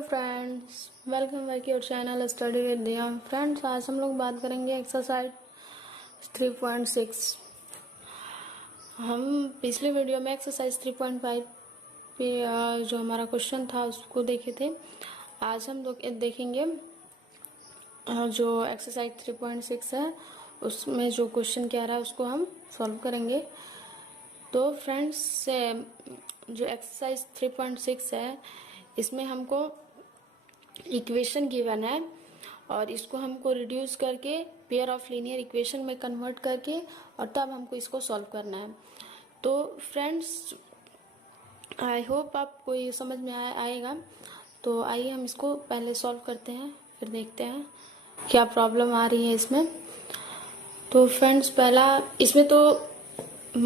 Hello friends, welcome back your channel study with दिया। Friends, आज हम लोग बात करेंगे एक्सरसाइज 3.6। हम पिछले वीडियो में एक्सरसाइज 3.5 पे जो हमारा क्वेश्चन था उसको देखे थे। आज हम लोग देखेंगे जो एक्सरसाइज 3.6 है उसमें जो क्वेश्चन क्या रहा है उसको हम सॉल्व करेंगे। तो फ्रेंड्स, जो एक्सरसाइज 3.6 है इसमें हमको इक्वेशन गिवन है और इसको हमको रिड्यूस करके पेयर ऑफ लीनियर इक्वेशन में कन्वर्ट करके और तब हमको इसको सॉल्व करना है। तो फ्रेंड्स, आई होप आपको ये समझ में आएगा। तो आइए हम इसको पहले सॉल्व करते हैं, फिर देखते हैं क्या प्रॉब्लम आ रही है इसमें। तो फ्रेंड्स, पहला इसमें तो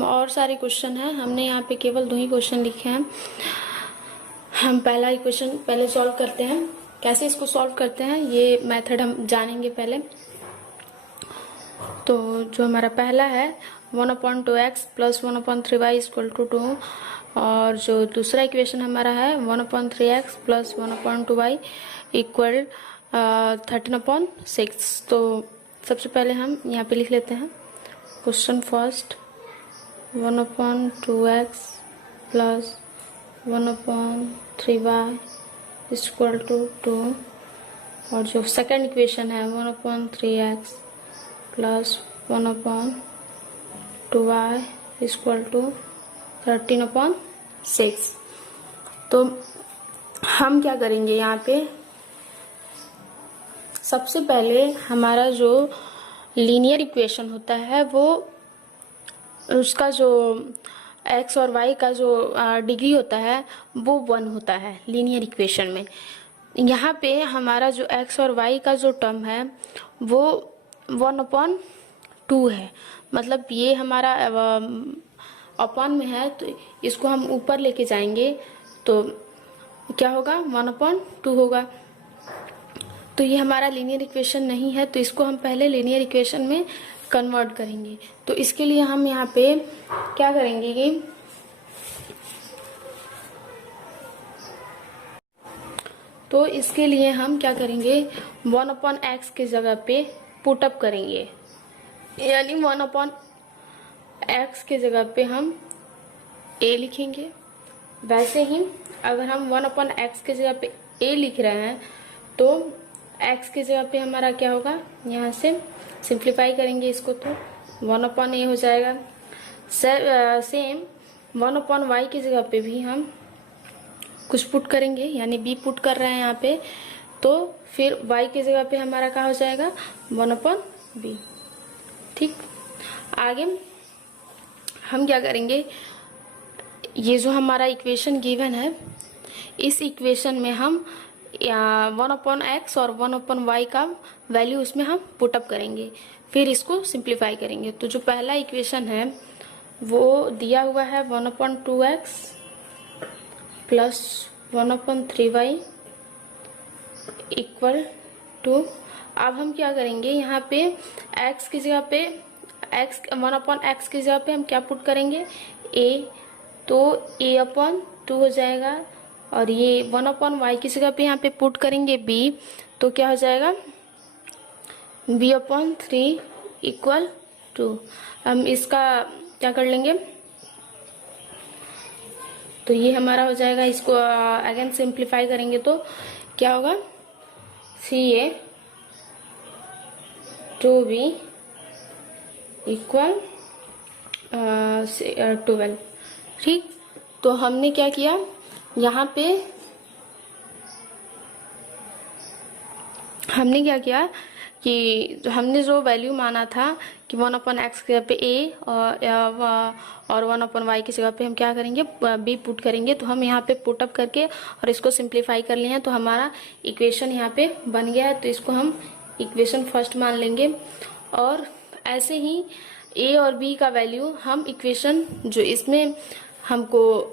और सारे क्वेश्चन हैं, हमने यहाँ पे केवल 2 ही क्वेश्चन लिखे हैं। हम पहला इक्वेशन पहले सॉल्व करते हैं। कैसे इसको सॉल्व करते हैं ये मेथड हम जानेंगे पहले। तो जो हमारा पहला है 1/2x plus 1/3y equal to 2, और जो दूसरा इक्वेशन हमारा है 1/3x प्लस 1/2y इक्वल 13/6। तो सबसे पहले हम यहाँ पे लिख लेते हैं question first 1/2x plus 1/3y equal to 2, और जो सेकंड इक्वेशन है 1/3x plus 1/2y equal to 13/6। तो हम क्या करेंगे यहाँ पे, सबसे पहले हमारा जो लीनियर इक्वेशन होता है वो उसका जो x और y का जो डिग्री होता है वो 1 होता है लीनियर इक्वेशन में। यहाँ पे हमारा जो x और y का जो टर्म है वो 1/2 है, मतलब ये हमारा अपॉन में है तो इसको हम ऊपर लेके जाएंगे तो क्या होगा 1/2 होगा। तो ये हमारा लीनियर इक्वेशन नहीं है, तो इसको हम पहले लीनियर इक्वेशन में कन्वर्ट करेंगे। तो इसके लिए हम यहाँ पे क्या करेंगे कि तो इसके लिए हम क्या करेंगे 1/x की जगह पे पुटअप करेंगे, यानी 1/x की जगह पे हम a लिखेंगे। वैसे ही अगर हम 1/x की जगह पे a लिख रहे हैं तो x की जगह पे हमारा क्या होगा, यहाँ से सिंप्लीफाई करेंगे इसको तो 1/a हो जाएगा। सेम 1/y की जगह पे भी हम कुछ पुट करेंगे, यानी b पुट कर रहे हैं यहाँ पे, तो फिर y की जगह पे हमारा क्या हो जाएगा 1/b। ठीक, आगे हम क्या करेंगे, ये जो हमारा इक्वेशन गिवन है इस इक्वेशन में हम 1/x और 1/y का वैल्यू उसमें हम पुटअप करेंगे, फिर इसको सिंप्लीफाई करेंगे। तो जो पहला इक्वेशन है वो दिया हुआ है 1/2x plus 1/3y equal to, अब हम क्या करेंगे यहाँ पे x की जगह पे 1/x की जगह पे हम क्या पुट करेंगे a, तो a/2 हो जाएगा, और ये 1/y की जगह पे यहाँ पे पुट करेंगे b, तो क्या हो जाएगा b/3 इक्वल टू। हम इसका क्या कर लेंगे, तो ये हमारा हो जाएगा, इसको अगेन सिंप्लीफाई करेंगे तो क्या होगा ca 2b इक्वल 12। ठीक, तो हमने क्या किया यहाँ पे, हमने क्या किया कि हमने जो वैल्यू माना था कि 1/x की जगह पे a और 1/y की जगह पे हम क्या करेंगे b पुट करेंगे, तो हम यहाँ पे पुटअप करके और इसको सिंप्लीफाई कर लिए हैं, तो हमारा इक्वेशन यहाँ पे बन गया है। तो इसको हम इक्वेशन फर्स्ट मान लेंगे, और ऐसे ही a और b का वैल्यू हम इक्वेशन जो इसमें हमको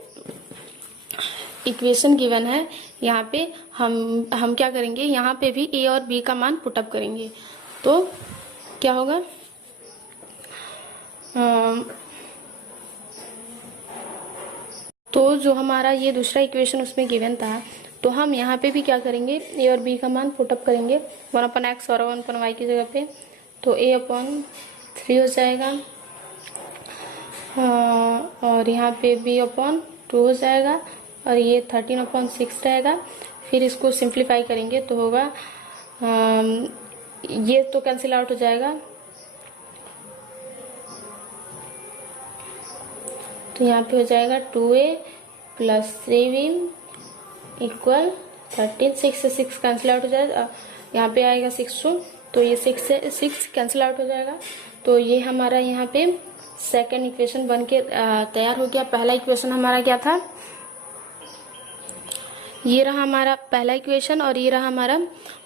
इक्वेशन गिवन है यहाँ पे हम क्या करेंगे, यहाँ पे भी a और b का मान पुटअप करेंगे। तो क्या होगा, तो जो हमारा ये दूसरा इक्वेशन उसमें गिवन था तो हम यहाँ पे भी क्या करेंगे, a और b का मान पुटअप करेंगे 1/x और 1/y की जगह पे, तो a/3 हो जाएगा, और यहाँ पे b/2 हो जाएगा, और ये 13/6 रहेगा। फिर इसको सिंप्लीफाई करेंगे तो होगा ये तो कैंसिल आउट हो जाएगा, तो यहाँ पे हो जाएगा 2a + 3b इक्वल 13। 6 से 6 कैंसिल आउट हो जाएगा, यहाँ पे आएगा 6 2, तो ये 6 से 6 कैंसिल आउट हो जाएगा। तो ये हमारा यहाँ पे सेकेंड इक्वेशन बन के तैयार हो गया। पहला इक्वेशन हमारा क्या था, ये रहा हमारा पहला इक्वेशन और ये रहा हमारा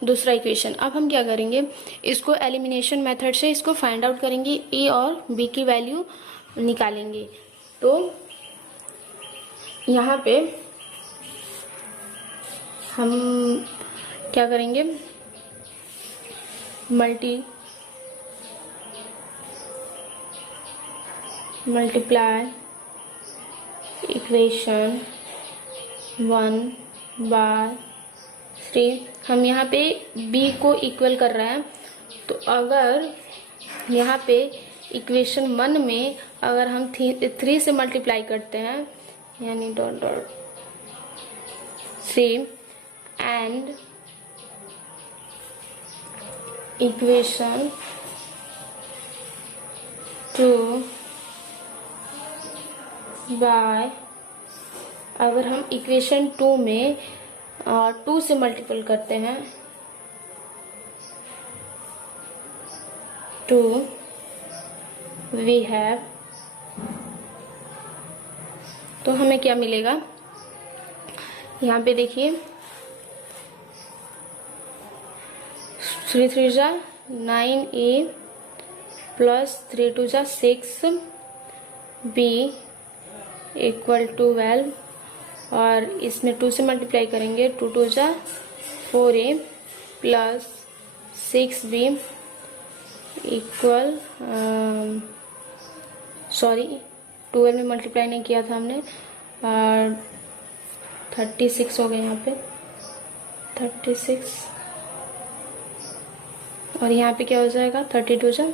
दूसरा इक्वेशन। अब हम क्या करेंगे, इसको एलिमिनेशन मेथड से इसको फाइंड आउट करेंगे, ए और बी की वैल्यू निकालेंगे। तो यहाँ पे हम क्या करेंगे, मल्टीप्लाई इक्वेशन 1/3। हम यहाँ पे b को इक्वल कर रहे हैं, तो अगर यहाँ पे इक्वेशन 1 में अगर हम 3 से मल्टीप्लाई करते हैं, यानी dot dot 3 and equation 2 by, अगर हम इक्वेशन 2 में 2 से मल्टीपल करते हैं, 2 वी हैव, तो हमें क्या मिलेगा, यहाँ पे देखिए 3 3 जा 9a + 3 2 जा 6b इक्वल 12, और इसमें 2 से मल्टीप्लाई करेंगे, 2 2 जा 4a + 6b इक्वल 12 में मल्टीप्लाई नहीं किया था हमने, 36 हो गए यहाँ पे 36, और यहाँ पे क्या हो जाएगा 32 जा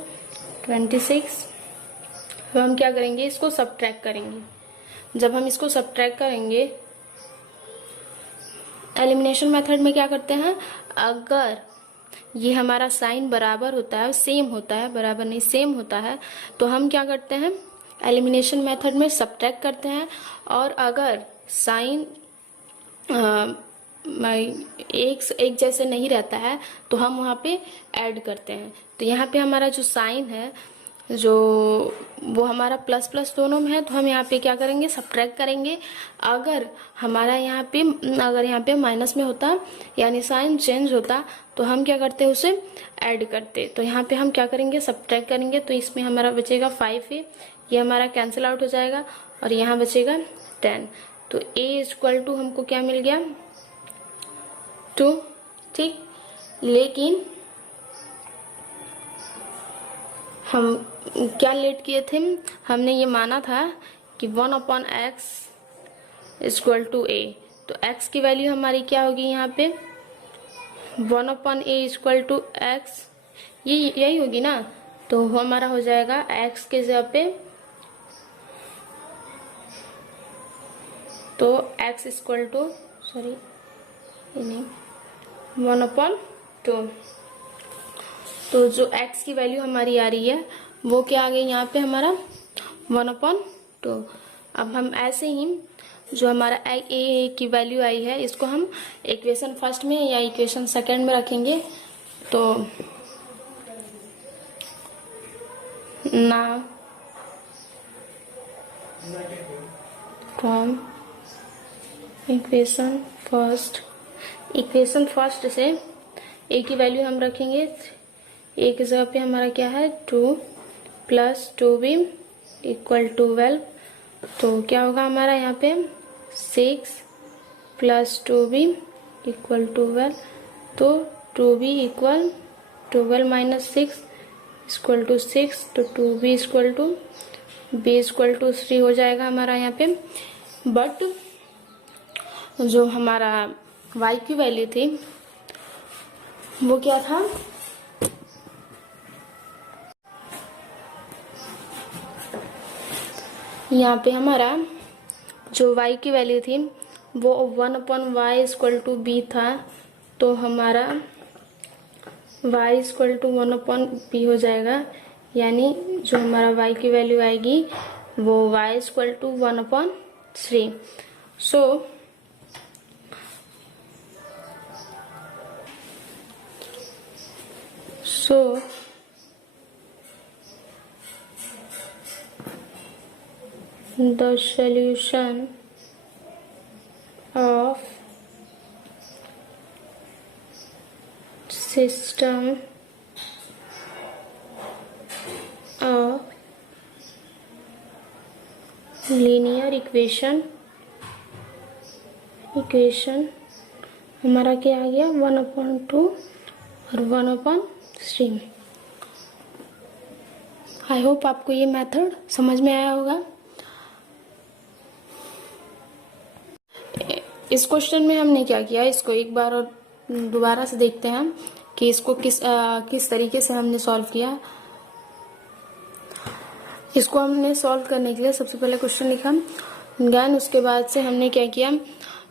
26। तो हम क्या करेंगे, इसको सब्ट्रैक्ट करेंगे। जब हम इसको सब्ट्रैक्ट करेंगे, एलिमिनेशन मेथड में क्या करते हैं, अगर ये हमारा साइन बराबर होता है, सेम होता है, बराबर नहीं सेम होता है, तो हम क्या करते हैं, एलिमिनेशन मेथड में सब्ट्रैक्ट करते हैं, और अगर साइन एक जैसे नहीं रहता है तो हम वहाँ पे ऐड करते हैं। तो यहाँ पे हमारा जो साइन है, जो वो हमारा प्लस प्लस दोनों में है, तो हम यहाँ पे क्या करेंगे, सब्ट्रैक्ट करेंगे। अगर हमारा यहाँ पे माइनस में होता, यानी साइन चेंज होता, तो हम क्या करते हैं, उसे ऐड करते। तो यहाँ पे हम क्या करेंगे, सब्ट्रैक्ट करेंगे, तो इसमें हमारा बचेगा 5a, ये हमारा कैंसिल आउट हो जाएगा, और यहाँ बचेगा 10। तो a = हमको क्या मिल गया, 2, ठीक। लेकिन हम क्या लेट किए थे, हमने ये माना था कि 1/x = a, तो x की वैल्यू हमारी क्या होगी, यहाँ पे 1/a = x, ये यही होगी ना। तो हमारा हो जाएगा x के जगह पे, तो x = 1/2। तो जो x की वैल्यू हमारी आ रही है वो क्या आ गई, यहाँ पे हमारा 1/2। अब हम ऐसे ही जो हमारा a की वैल्यू आई है, इसको हम इक्वेशन फर्स्ट में या इक्वेशन सेकंड में रखेंगे। तो नाउ फ्रॉम इक्वेशन फर्स्ट से a की वैल्यू हम रखेंगे, a की जगह पे हमारा क्या है, 2 + 2b = 12। तो क्या होगा हमारा यहाँ पे 6 + 2b = 12। तो 2b = 12 - 6 = 6, तो 2b = b = 3 हो जाएगा हमारा यहाँ पे। बट जो हमारा y की वैल्यू थी वो क्या था, यहाँ पे हमारा जो y की वैल्यू थी वो 1/y = b था। तो हमारा y = 1/b हो जाएगा, यानी जो हमारा y की वैल्यू आएगी वो y = 1/3। So the solution of system of linear equation हमारा क्या आ गया, 1/2 और 1/3। आई होप आपको ये मेथड समझ में आया होगा। इस क्वेश्चन में हमने क्या किया, इसको एक बार और दोबारा से देखते हैं कि इसको किस तरीके से हमने सॉल्व किया। इसको हमने सॉल्व करने के लिए सबसे पहले क्वेश्चन लिखा, देन उसके बाद से हमने क्या किया,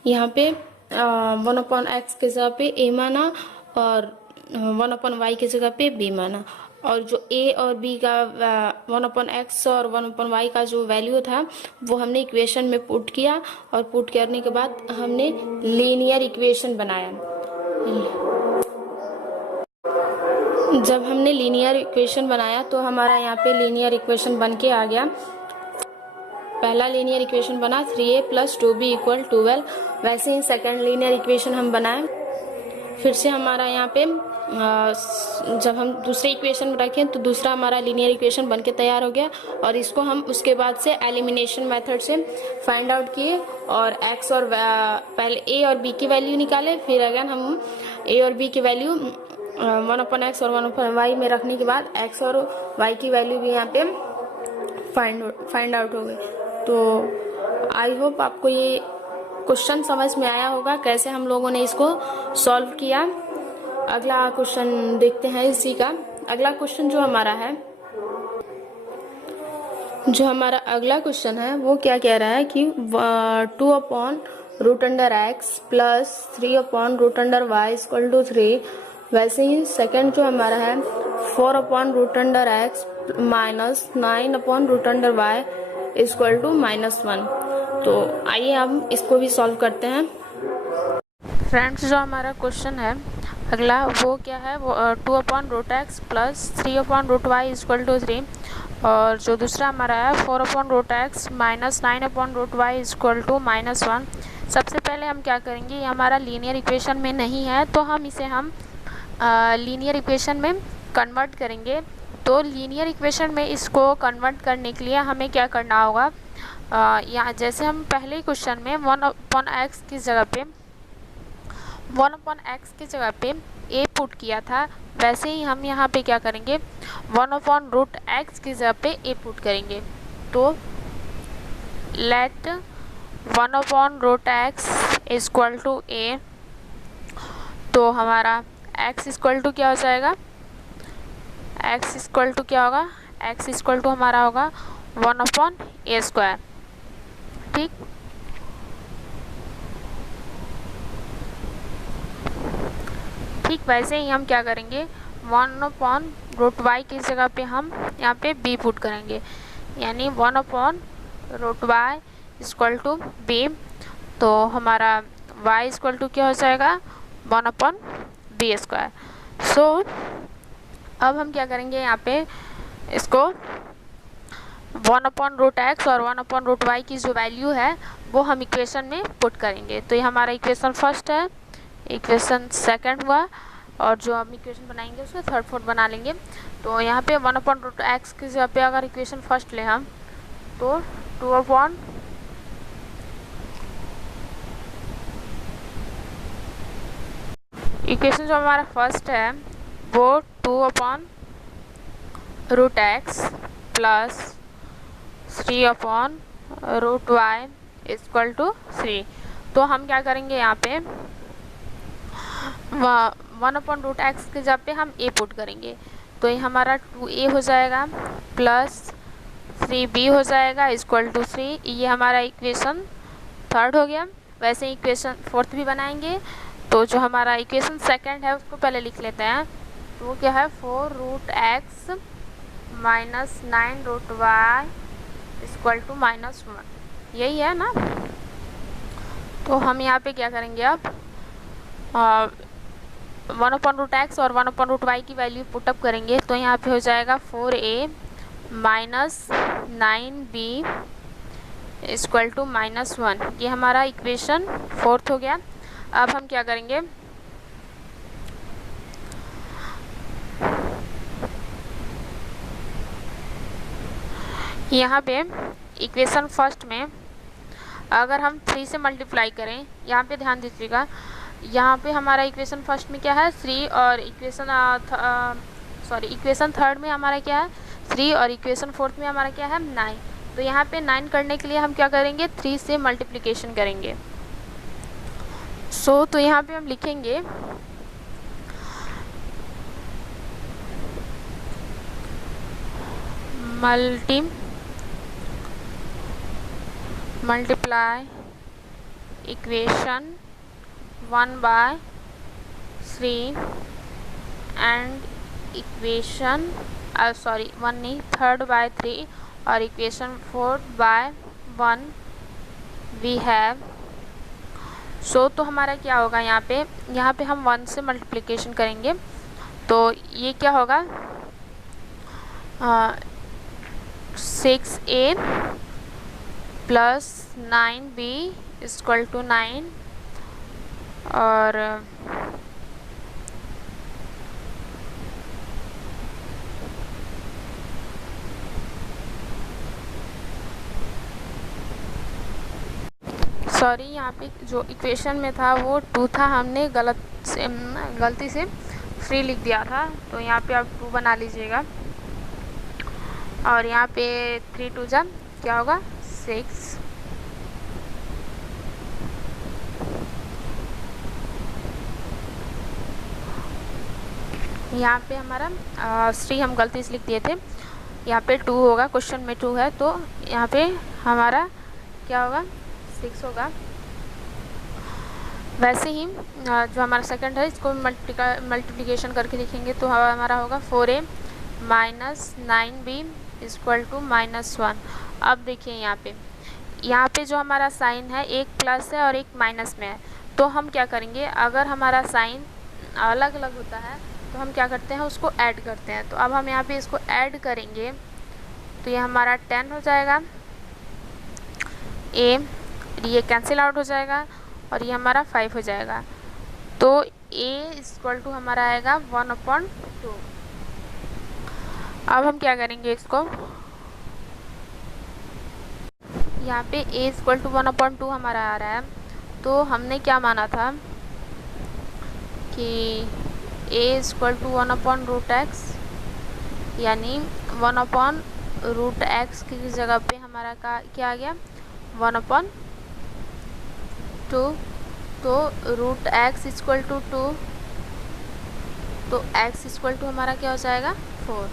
यहाँ पे 1/x के जगह पे a माना और 1/y की जगह पे b माना, और जो a और b का 1/x और 1/y का जो वैल्यू था वो हमने इक्वेशन में पुट किया, और पुट करने के बाद हमने लीनियर इक्वेशन बनाया। जब हमने लीनियर इक्वेशन बनाया तो हमारा यहाँ पे लीनियर इक्वेशन बन के आ गया। पहला लीनियर इक्वेशन बना 3a + 2b = 12। वैसे ही सेकंड लीनियर इक्वेशन हम बनाए। फिर से हमारा यहाँ पे जब हम दूसरे इक्वेशन रखें तो दूसरा हमारा लीनियर इक्वेशन बनके तैयार हो गया, और इसको हम उसके बाद से एलिमिनेशन मेथड से फाइंड आउट किए और x और पहले a और b की वैल्यू निकाले, फिर अगेन हम a और b की वैल्यू 1/x और 1/y में रखने के बाद x और y की वैल्यू भी यहाँ पे फाइंड आउट हो गई। तो आई होप आपको ये क्वेश्चन समझ में आया होगा कैसे हम लोगों ने इसको सॉल्व किया। अगला क्वेश्चन देखते हैं इसी का। अगला क्वेश्चन जो हमारा अगला क्वेश्चन है वो क्या कह रहा है कि 2/√x + 3/√y = 3। वैसे ही सेकंड जो हमारा है 4/√x - 9/√y = -1। तो आइए हम इसको भी सॉल्व करते हैं। फ्रेंड्स, जो हमारा क्वेश्चन है अगला वो क्या है, वो 2/√x + 3/√y = 3, और जो दूसरा हमारा है 4/√x - 9/√y = -1। सबसे पहले हम क्या करेंगे, ये हमारा लीनियर इक्वेशन में नहीं है तो हम इसे लीनियर इक्वेशन में कन्वर्ट करेंगे। तो लीनियर इक्वेशन में इसको कन्वर्ट करने के लिए हमें क्या करना होगा, यहाँ जैसे हम पहले क्वेश्चन में 1/x की जगह पे a पुट किया था, वैसे ही हम यहाँ पे क्या करेंगे 1/√x की जगह पे a पुट करेंगे। तो लेट 1/√x = a, तो हमारा x = क्या हो जाएगा, x = क्या होगा, x = हमारा होगा 1/a²। ठीक वैसे ही हम क्या करेंगे 1/√y की जगह पे हम यहाँ पे b पुट करेंगे, यानी 1/√y = b। तो हमारा y = क्या हो जाएगा 1/b²। सो अब हम क्या करेंगे, यहाँ पे इसको 1/√x और 1/√y की जो वैल्यू है वो हम इक्वेशन में पुट करेंगे। तो ये हमारा इक्वेशन फर्स्ट है, इक्वेशन सेकंड हुआ, और जो हम इक्वेशन बनाएंगे उसका थर्ड फोर्थ बना लेंगे। तो यहाँ पे 1/√x की जगह पे अगर इक्वेशन फर्स्ट ले हम तो 2/, इक्वेशन जो हमारा फर्स्ट है वो 2/√x + 3/√y = 3। तो हम क्या करेंगे यहाँ पे 1/√x के जगह पे हम a पुट करेंगे, तो ये हमारा 2a हो जाएगा प्लस 3b हो जाएगा इक्वल टू 3। ये हमारा इक्वेशन थर्ड हो गया। वैसे ही इक्वेशन फोर्थ भी बनाएंगे, तो जो हमारा इक्वेशन सेकंड है उसको पहले लिख लेते हैं। तो वो क्या है, 4√x minus 9√y equal to -1, यही है ना। तो हम यहाँ पे क्या करेंगे, अब 1/√x और 1/√y की वैल्यू पुटअप करेंगे, तो यहाँ पे हो जाएगा 4a minus 9b equal to -1। ये हमारा इक्वेशन फोर्थ हो गया। अब हम क्या करेंगे, यहाँ पे इक्वेशन फर्स्ट में अगर हम 3 से मल्टीप्लाई करें, यहाँ पे ध्यान दीजिएगा, यहाँ पे हमारा इक्वेशन फर्स्ट में क्या है 3 और इक्वेशन थर्ड में हमारा क्या है 3 और इक्वेशन फोर्थ में हमारा क्या है 9। तो यहाँ पे 9 करने के लिए हम क्या करेंगे, 3 से मल्टीप्लिकेशन करेंगे। तो यहाँ पे हम लिखेंगे multiply equation 1/3 and equation 3rd/3 और इक्वेशन 4/1 वी हैव। तो हमारा क्या होगा, यहाँ पे हम 1 से मल्टीप्लिकेशन करेंगे, तो ये क्या होगा 6a plus 9b equal to 9 और सॉरी, यहाँ पे जो इक्वेशन में था वो 2 था, हमने गलती से 3 लिख दिया था, तो यहाँ पे आप 2 बना लीजिएगा। और यहाँ पे 3 2 जा क्या होगा 6। यहाँ पे हमारा 3 हम गलती से लिख दिए थे, यहाँ पे 2 होगा, क्वेश्चन में 2 है, तो यहाँ पे हमारा क्या होगा 6 होगा। वैसे ही जो हमारा सेकंड है इसको मल्टीप्लिकेशन करके लिखेंगे, तो हमारा होगा 4a minus 9b equal to -1। अब देखिए यहाँ पे जो हमारा साइन है एक प्लस है और एक माइनस में है, तो हम क्या करेंगे, अगर हमारा साइन अलग अलग होता है तो हम क्या करते हैं उसको ऐड करते हैं। तो अब हम यहाँ पे इसको ऐड करेंगे, तो ये हमारा 10 हो जाएगा, ये कैंसिल आउट हो जाएगा और ये हमारा 5 हो जाएगा। तो a इक्वल टू हमारा आएगा 1/2। अब हम क्या करेंगे, इसको यहाँ पे a इक्वल टू 1/2 हमारा आ रहा है, तो हमने क्या माना था कि a इक्वल टू 1/√x, यानी 1/√x की जगह पे हमारा क्या आ गया 1/2। तो √x इक्वल टू 2, तो x इक्वल टू हमारा क्या हो जाएगा 4।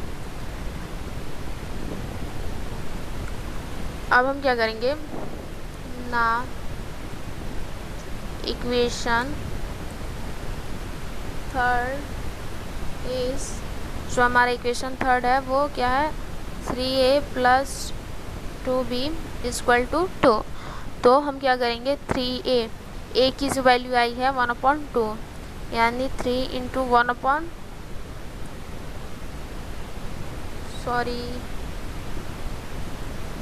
अब हम क्या करेंगे ना, इक्वेशन थर्ड इज, जो हमारा इक्वेशन थर्ड है वो क्या है 3a plus 2b equal to 2। तो हम क्या करेंगे 3a की जो वैल्यू आई है 1/2, यानी 3 इंटू 1 सॉरी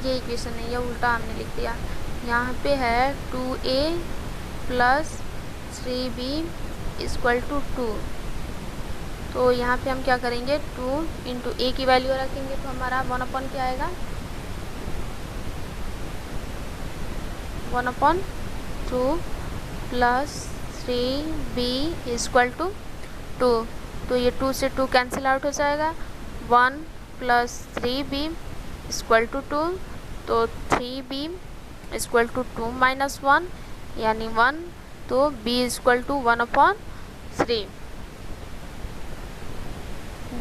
ये इक्वेशन नहीं है, उल्टा हमने लिख दिया। यहाँ पे है 2a plus 3b equal to 2। तो यहाँ पे हम क्या करेंगे 2 इंटू a की वैल्यू रखेंगे, तो हमारा 1 क्या आएगा 1/2 प्लस 3b इक्वल टू 2। तो ये 2 से 2 कैंसिल आउट हो जाएगा, 1 प्लस 3b इक्वल टू 2, तो 3b इक्वल टू 2 माइनस 1 यानी 1, तो b equal to 1/6। 3,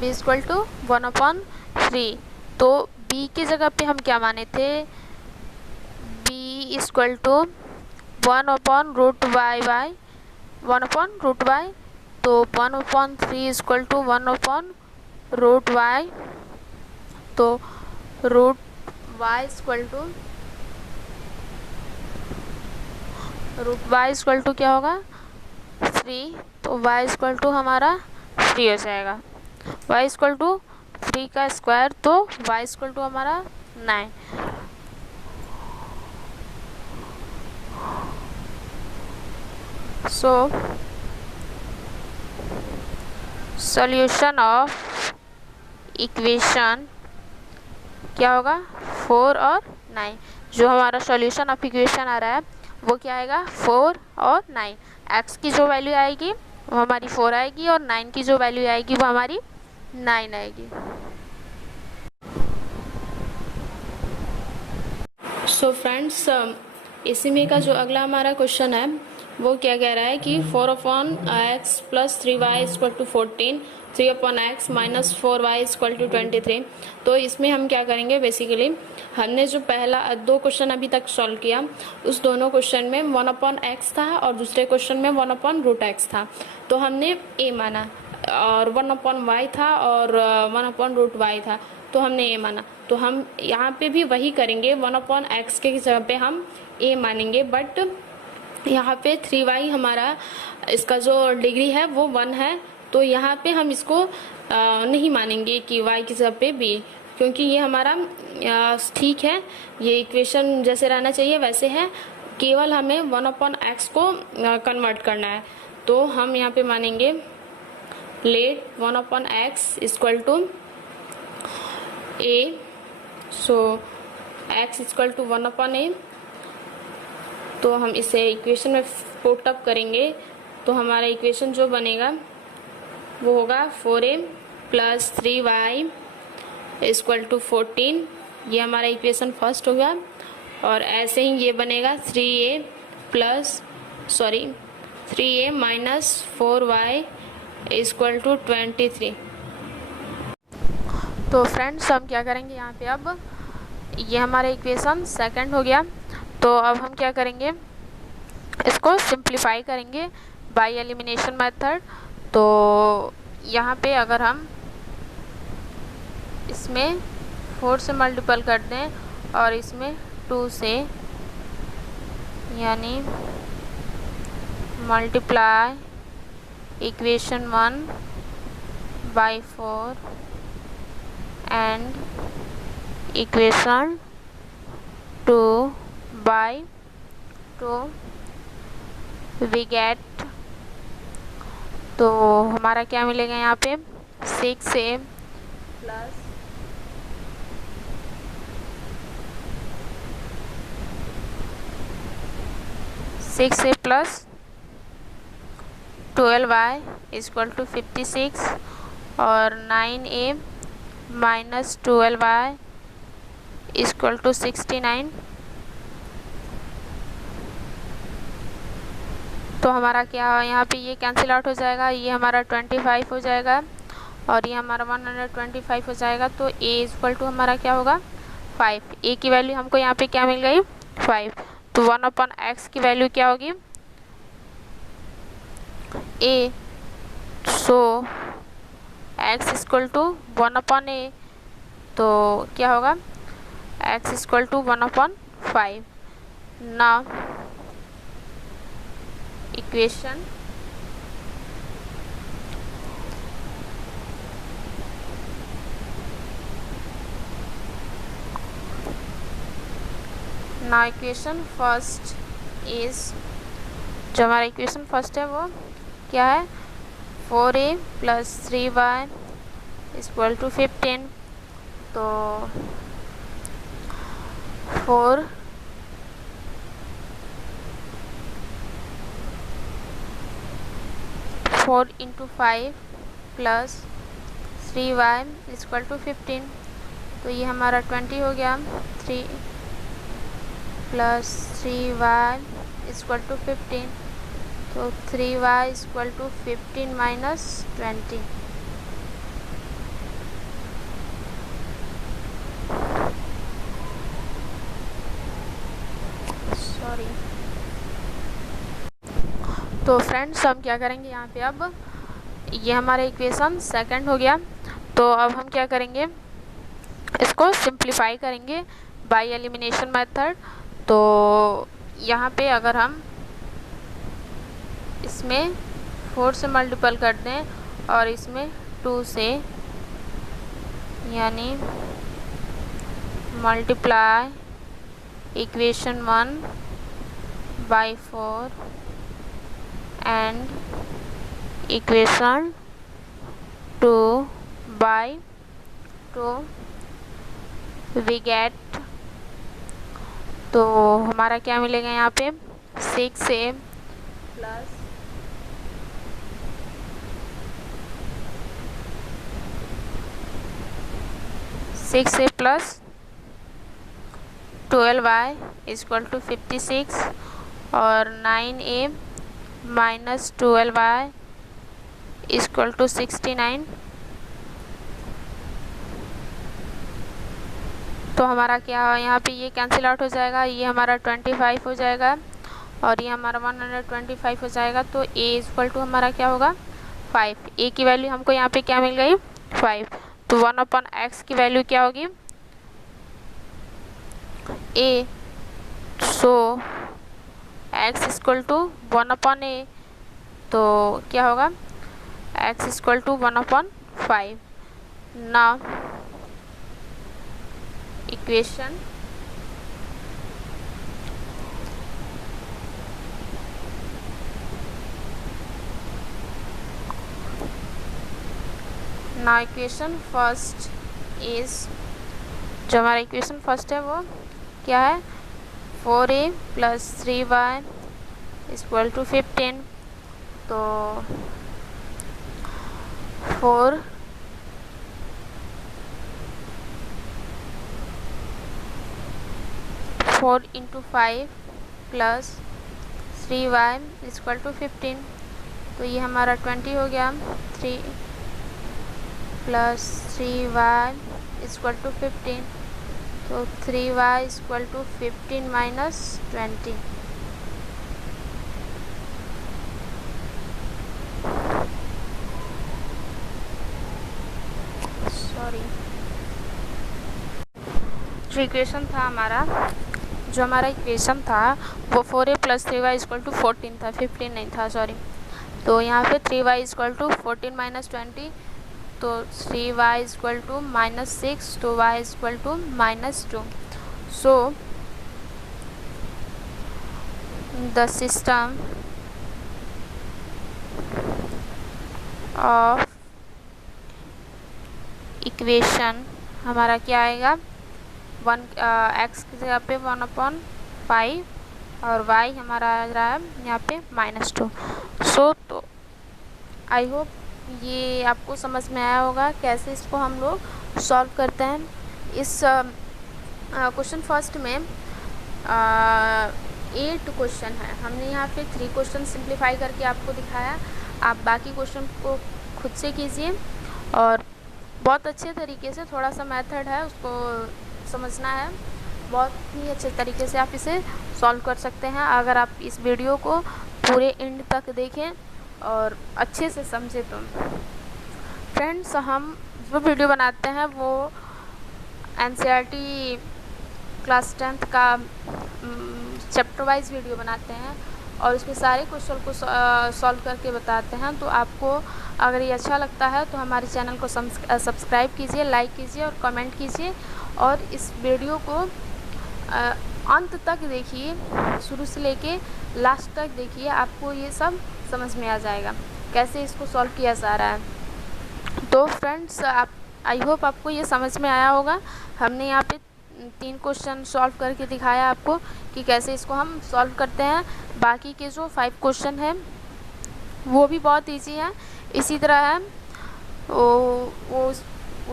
b equal to 1/3। तो b की जगह पे हम क्या माने थे, b equal to 1/√y by 1/√y। तो 1/3 इक्वल टू 1/√y। तो √y इक्वल टू क्या होगा 3। तो y इक्वल टू हमारा 3 हो जाएगा। y इक्वल टू 3 का स्क्वायर, तो y इक्वल टू हमारा 9। सो सॉल्यूशन ऑफ इक्वेशन क्या होगा 4 और 9। जो हमारा सॉल्यूशन ऑफ इक्वेशन आ रहा है वो क्या आएगा 4 और 9। x की जो वैल्यू आएगी वो हमारी 4 आएगी और 9 की जो वैल्यू आएगी वो हमारी 9 आएगी। सो फ्रेंड्स, इसी में का जो अगला हमारा क्वेश्चन है वो क्या कह रहा है कि 4/x + 3y = 14, 3/x - 4y = 23। तो इसमें हम क्या करेंगे, बेसिकली हमने जो पहला 2 क्वेश्चन अभी तक सॉल्व किया उस दोनों क्वेश्चन में 1/x था और दूसरे क्वेश्चन में 1/√x था। तो हमने a माना, और 1/y था और 1/√y था, तो हमने a माना। तो हम यहाँ पे भी वही करेंगे, 1/x के जगह पे हम a मानेंगे, बट यहाँ पे 3y हमारा इसका जो डिग्री है वो 1 है, तो यहाँ पे हम इसको नहीं मानेंगे कि y की जगह पे b, क्योंकि ये हमारा ठीक है, ये इक्वेशन जैसे रहना चाहिए वैसे है, केवल हमें 1/x को कन्वर्ट करना है। तो हम यहाँ पे मानेंगे let 1/x equal to a, so x equal to 1/a। तो हम इसे इक्वेशन में पुट अप करेंगे, तो हमारा इक्वेशन जो बनेगा वो होगा 4a + 3y = 14। ये हमारा इक्वेशन फर्स्ट होगा। और ऐसे ही ये बनेगा 3a - 4y = 23। तो फ्रेंड्स हम क्या करेंगे यहाँ पे, अब ये हमारा इक्वेशन सेकंड हो गया। तो अब हम क्या करेंगे, इसको सिंप्लीफाई करेंगे बाय एलिमिनेशन मेथड। तो यहाँ पे अगर हम इसमें 4 से मल्टीपल कर दें और इसमें 2 से, यानी multiply equation 1 by 4 and equation 2 by 2 we get, तो हमारा क्या मिलेगा यहाँ पे 6a + 12y = 56 और 9a - 12y = 69। तो हमारा क्या यहाँ पे ये कैंसिल आउट हो जाएगा, ये हमारा 25 हो जाएगा और ये हमारा 125 हो जाएगा। तो a = हमारा क्या होगा 5। a की वैल्यू हमको यहाँ पे क्या मिल गई 5। तो 1/x की वैल्यू क्या होगी a, सो x = 1/a, तो क्या होगा x = 1/5। Now equation first is, जो हमारा इक्वेशन फर्स्ट है वो क्या है 4a + 3y = 15। तो 4 × 5 + 3y = 15। तो ये हमारा 20 हो गया। 3 + 3y = 15। तो 3y equal to 15 minus 20। Sorry. तो फ्रेंड्स हम क्या करेंगे यहाँ पे, अब ये हमारा इक्वेशन सेकंड हो गया। तो अब हम क्या करेंगे, इसको सिंप्लीफाई करेंगे बाय एलिमिनेशन मेथड। तो यहाँ पे अगर हम इसमें 4 से मल्टीपल कर दें और इसमें 2 से, यानी multiply equation 1 by 4 and equation 2 by 2 we get, तो हमारा क्या मिलेगा यहाँ पे 6a plus 6a plus 12y equal to 56 और 9a minus 12y equal to 69। तो हमारा क्या यहाँ पे ये कैंसिल आउट हो जाएगा, ये हमारा 25 हो जाएगा और ये हमारा 125 हो जाएगा। तो a इक्वल टू हमारा क्या होगा 5। a की वैल्यू हमको यहाँ पे क्या मिल गई 5। तो 1/x की वैल्यू क्या होगी a, so x equal to 1/a, तो क्या होगा x equal to 1/5। Now equation first is, जो हमारा इक्वेशन फर्स्ट है वो क्या है 4a plus 3y equal to 15। तो 4 into 5 plus 3y equal to 15, तो ये हमारा 20 हो गया। 3 प्लस 3y इक्वल टू 15, तो 3y equal to 15 minus 20। Sorry, जो इक्वेशन था हमारा, वो 4a plus 3y equal to 14 था, 15 नहीं था, सॉरी। तो यहाँ पे 3y इक्वल टू 14 माइनस 20, तो 3y इक्वल टू माइनस 6, तो y equal to minus 2। So the system of equation हमारा क्या आएगा 1x की जगह पे 1/5 और y हमारा आ रहा है यहाँ पे -2। सो तो आई होप ये आपको समझ में आया होगा कैसे इसको हम लोग सॉल्व करते हैं। इस क्वेश्चन फर्स्ट में 8 क्वेश्चन है, हमने यहाँ पे 3 क्वेश्चन सिंप्लीफाई करके आपको दिखाया। आप बाकी क्वेश्चन को खुद से कीजिए और बहुत अच्छे तरीके से, थोड़ा सा मेथड है उसको समझना है, बहुत ही अच्छे तरीके से आप इसे सॉल्व कर सकते हैं अगर आप इस वीडियो को पूरे एंड तक देखें और अच्छे से समझे। तो फ्रेंड्स, हम जो वीडियो बनाते हैं वो एनसीईआरटी क्लास 10th का चैप्टर वाइज वीडियो बनाते हैं और उसमें सारे क्वेश्चन को सॉल्व करके बताते हैं। तो आपको अगर ये अच्छा लगता है तो हमारे चैनल को सब्सक्राइब कीजिए, लाइक कीजिए और कमेंट कीजिए और इस वीडियो को अंत तक देखिए, शुरू से लेके लास्ट तक देखिए, आपको ये सब समझ में आ जाएगा कैसे इसको सॉल्व किया जा रहा है। तो फ्रेंड्स, आई होप आपको ये समझ में आया होगा। हमने यहाँ पे 3 क्वेश्चन सॉल्व करके दिखाया आपको कि कैसे इसको हम सॉल्व करते हैं। बाकी के जो 5 क्वेश्चन हैं वो भी बहुत इजी है, इसी तरह है, वो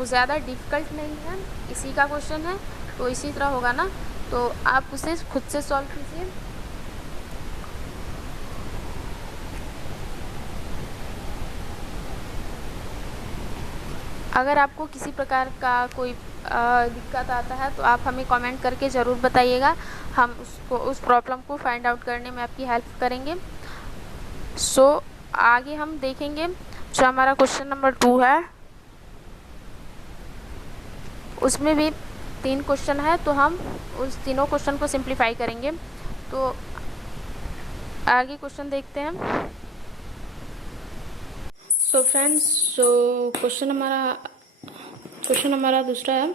ज़्यादा डिफ़िकल्ट नहीं है, इसी का क्वेश्चन है तो इसी तरह होगा ना, तो आप उसे खुद से सॉल्व कीजिए। अगर आपको किसी प्रकार का कोई दिक्कत आता है तो आप हमें कमेंट करके ज़रूर बताइएगा, हम उस प्रॉब्लम को फाइंड आउट करने में आपकी हेल्प करेंगे। सो आगे हम देखेंगे जो हमारा क्वेश्चन नंबर 2 है, उसमें भी 3 क्वेश्चन है, तो हम उस तीनों क्वेश्चन को सिंप्लीफाई करेंगे। तो आगे क्वेश्चन देखते हैं। सो फ्रेंड्स, क्वेश्चन हमारा दूसरा है,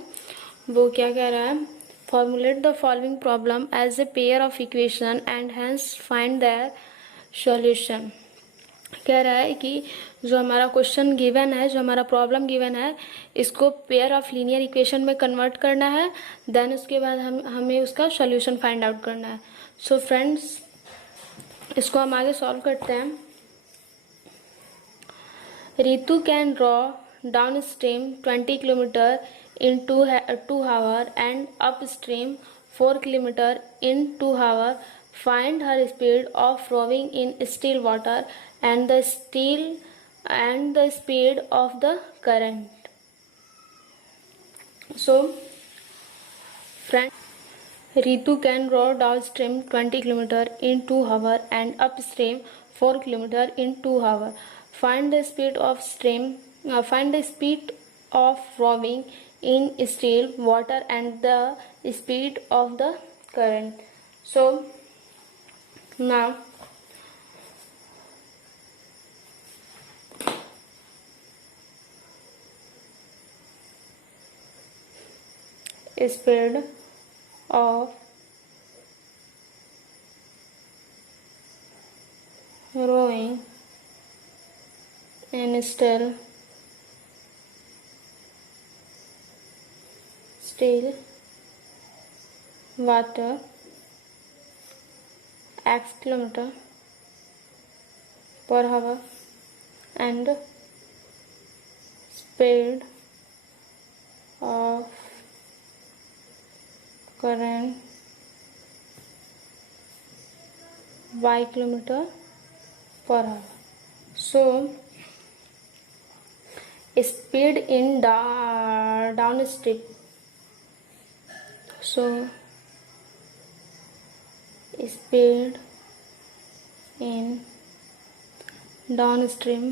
वो क्या कह रहा है, formulate the following problem as a pair of equation and hence find their solution. कह रहा है कि जो हमारा क्वेश्चन गिवन है, जो हमारा प्रॉब्लम गिवन है, इसको पेयर ऑफ लीनियर इक्वेशन में कन्वर्ट करना है, देन उसके बाद हमें उसका सॉल्यूशन फाइंड आउट करना है। सो फ्रेंड्स, इसको हम आगे सॉल्व करते हैं। Ritu can draw downstream 20 km in 2 hours and upstream 4 km in 2 hours. Find her speed of rowing in still water and the speed of the current. So, friend, Ritu can row downstream 20 km in 2 hours and upstream 4 km in 2 hours. Find the speed of rowing in still water and the speed of the current. So now speed of rowing in still water x km per hour and speed of current y km per hour. So speed in downstream. So speed in downstream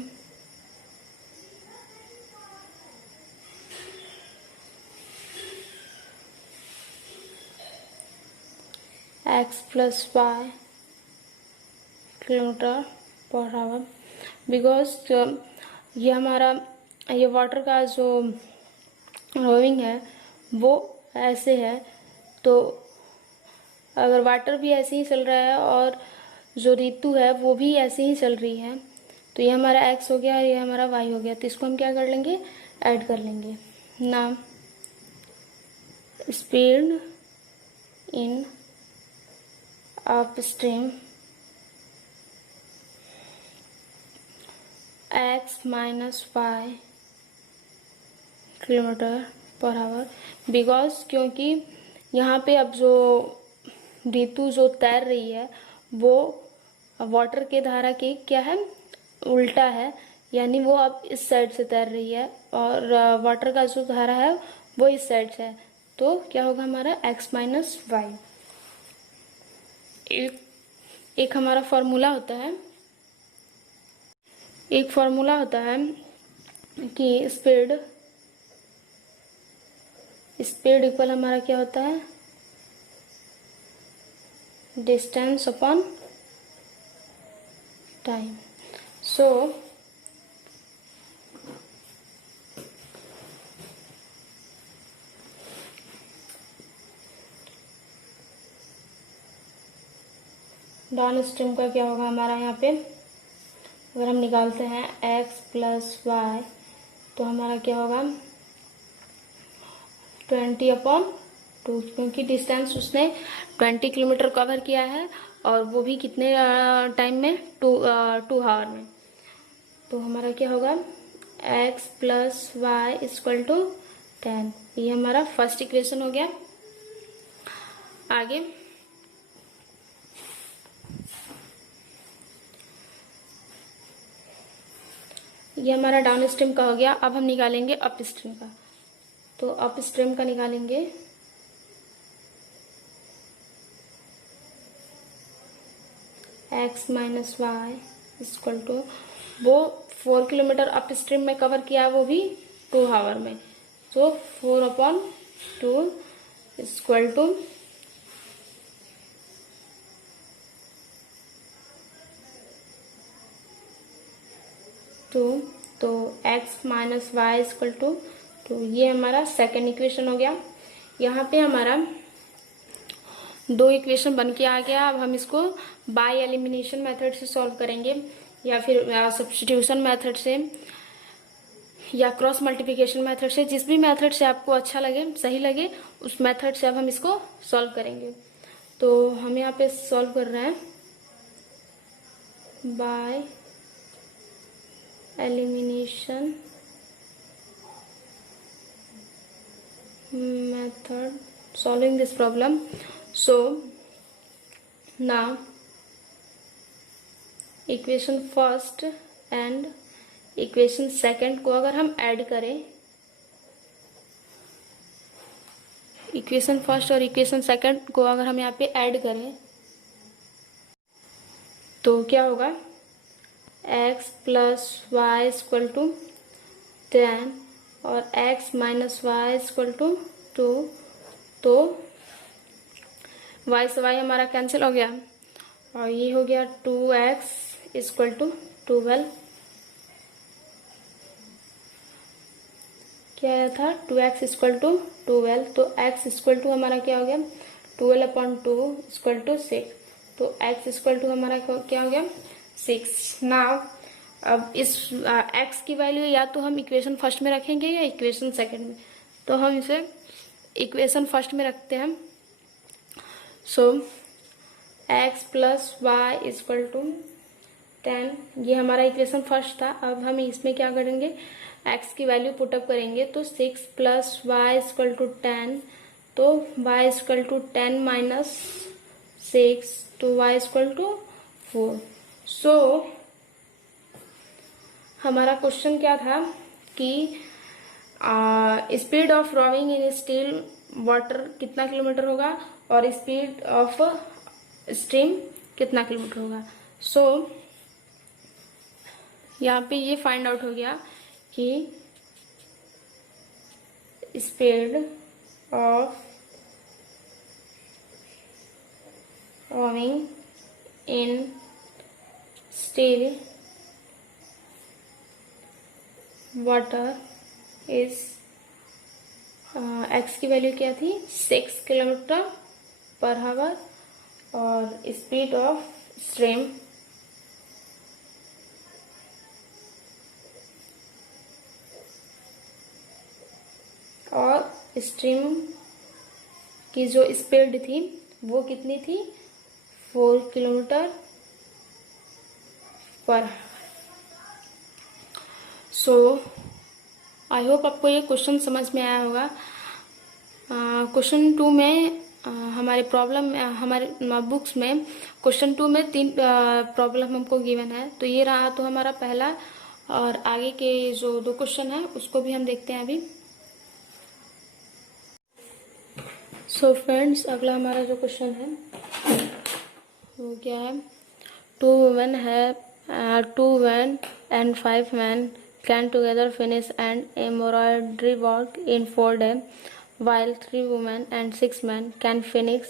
x plus y kilometre per hour, because ये हमारा ये water का जो rowing है वो ऐसे है, तो अगर वाटर भी ऐसे ही चल रहा है और जो ऋतु है वो भी ऐसे ही चल रही है, तो ये हमारा x हो गया और ये हमारा y हो गया, तो इसको हम क्या कर लेंगे, ऐड कर लेंगे ना। Speed in upstream x minus y kilometre per hour, because क्योंकि यहाँ पे अब जो ऋतु जो तैर रही है वो वाटर के धारा के क्या है, उल्टा है, यानी वो अब इस साइड से तैर रही है और वाटर का जो धारा है वो इस साइड से है, तो क्या होगा हमारा x माइनस वाई। एक हमारा फॉर्मूला होता है, एक फॉर्मूला होता है कि स्पीड इक्वल हमारा क्या होता है, distance upon time. So down stream का क्या होगा हमारा, यहाँ पे अगर हम निकालते हैं x प्लस वाई तो हमारा क्या होगा 20/2, क्योंकि डिस्टेंस उसने 20 किलोमीटर कवर किया है और वो भी कितने टाइम में, 2 आवर में, तो हमारा क्या होगा x plus y equal to 10। ये हमारा फर्स्ट इक्वेशन हो गया। आगे ये हमारा डाउन स्ट्रीम का हो गया। अब हम निकालेंगे अप स्ट्रीम का। तो अप स्ट्रीम का निकालेंगे। x minus y equal to, वो 4 किलोमीटर अप स्ट्रीम में कवर किया, वो भी 2 आवर में। तो 4/2 इक्वल टू 2। तो x minus y equal to 2, ये हमारा सेकेंड इक्वेशन हो गया। यहाँ पे हमारा 2 इक्वेशन बन के आ गया। अब हम इसको बाय एलिमिनेशन मेथड से सॉल्व करेंगे, या फिर सब्स्टिट्यूशन मेथड से, या क्रॉस मल्टीप्लिकेशन मेथड से। जिस भी मेथड से आपको अच्छा लगे, सही लगे, उस मेथड से अब हम इसको सॉल्व करेंगे। तो हम यहाँ पे सॉल्व कर रहे हैं by elimination method solving this problem. So now equation first and equation second को अगर हम ऐड करें, इक्वेशन फर्स्ट और इक्वेशन सेकंड को अगर हम यहाँ पे ऐड करें तो क्या होगा, x plus y equal to 10 और x minus y equal to 2। तो y से y हमारा कैंसिल हो गया और ये हो गया 2x इक्वल टू 12। क्या आया था, 2x इक्वल टू 12। तो x इक्वल टू हमारा क्या हो गया, 12/2 इक्वल टू 6। तो x इक्वल टू हमारा क्या हो गया, 6। नाउ अब इस x की वैल्यू या तो हम इक्वेशन फर्स्ट में रखेंगे या इक्वेशन सेकंड में। तो हम इसे इक्वेशन फर्स्ट में रखते हैं। So x plus y equal to 10, ये हमारा इक्वेशन फर्स्ट था। अब हम इसमें क्या करेंगे, x की वैल्यू पुटअप करेंगे। तो 6 प्लस वाई इक्वल टू 10, तो y इक्वल टू 10 माइनस 6, तो y इक्वल टू 4। सो हमारा क्वेश्चन क्या था कि speed of rowing in still water कितना किलोमीटर होगा और स्पीड ऑफ स्ट्रीम कितना किलोमीटर होगा। सो यहाँ पे ये फाइंड आउट हो गया कि speed of rowing in still water is, x की वैल्यू क्या थी, 6 किलोमीटर पर आवर और स्पीड ऑफ स्ट्रीम और स्ट्रीम की जो स्पीड थी वो कितनी थी, 4 किलोमीटर पर। सो आई होप आपको ये क्वेश्चन समझ में आया होगा। क्वेश्चन 2 में हमारे प्रॉब्लम, हमारे बुक्स में क्वेश्चन 2 में 3 प्रॉब्लम हमको गिवन है। तो ये रहा तो हमारा पहला, और आगे के जो 2 क्वेश्चन है उसको भी हम देखते हैं अभी। सो फ्रेंड्स, अगला हमारा जो क्वेश्चन है वो क्या है, 2 वुमेन है, 2 men and 5 men can together finish an embroidery work in 4 days, while 3 women and 6 men can finish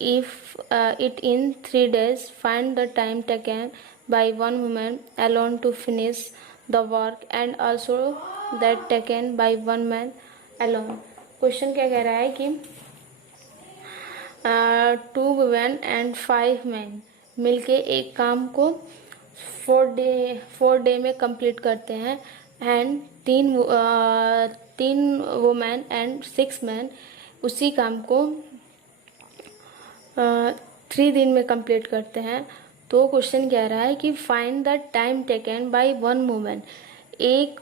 it in 3 days. Find the time taken by 1 woman alone to finish the work and also that taken by 1 man alone. Question क्या कह रहा है कि 2 women and 5 men मिलके एक काम को 4 day में कंप्लीट करते हैं, एंड 3 वुमेन एंड 6 मैन उसी काम को 3 दिन में कंप्लीट करते हैं। तो क्वेश्चन कह रहा है कि find the time taken bye 1 women, एक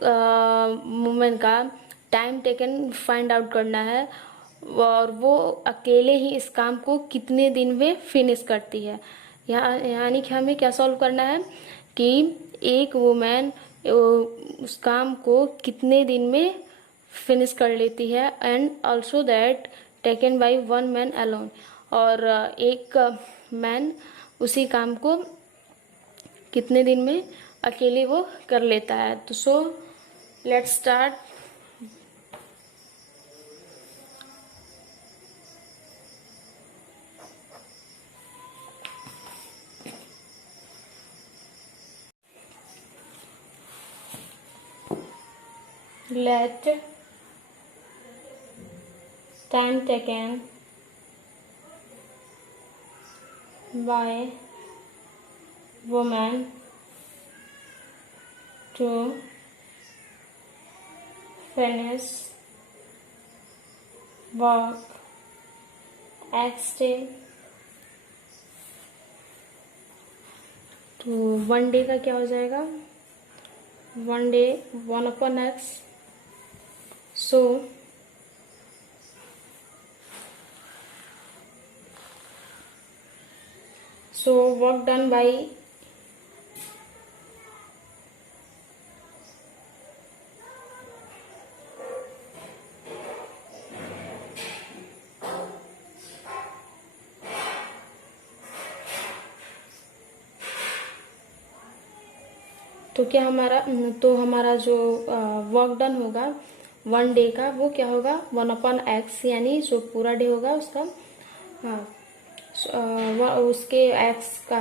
वुमेन का टाइम टेकन फाइंड आउट करना है और वो अकेले ही इस काम को कितने दिन में फिनिश करती है। यानी कि हमें क्या सॉल्व करना है कि एक वुमेन उस काम को कितने दिन में फिनिश कर लेती है, and also that taken by one man alone, और एक मैन उसी काम को कितने दिन में अकेले वो कर लेता है। तो so let's start. Let time taken by woman to finish work X day। तो वन डे का क्या हो जाएगा, one day 1/x। so work done by तो क्या हमारा जो वर्क डन होगा वन डे का वो क्या होगा 1/x, यानी जो पूरा डे होगा उसका उसके x का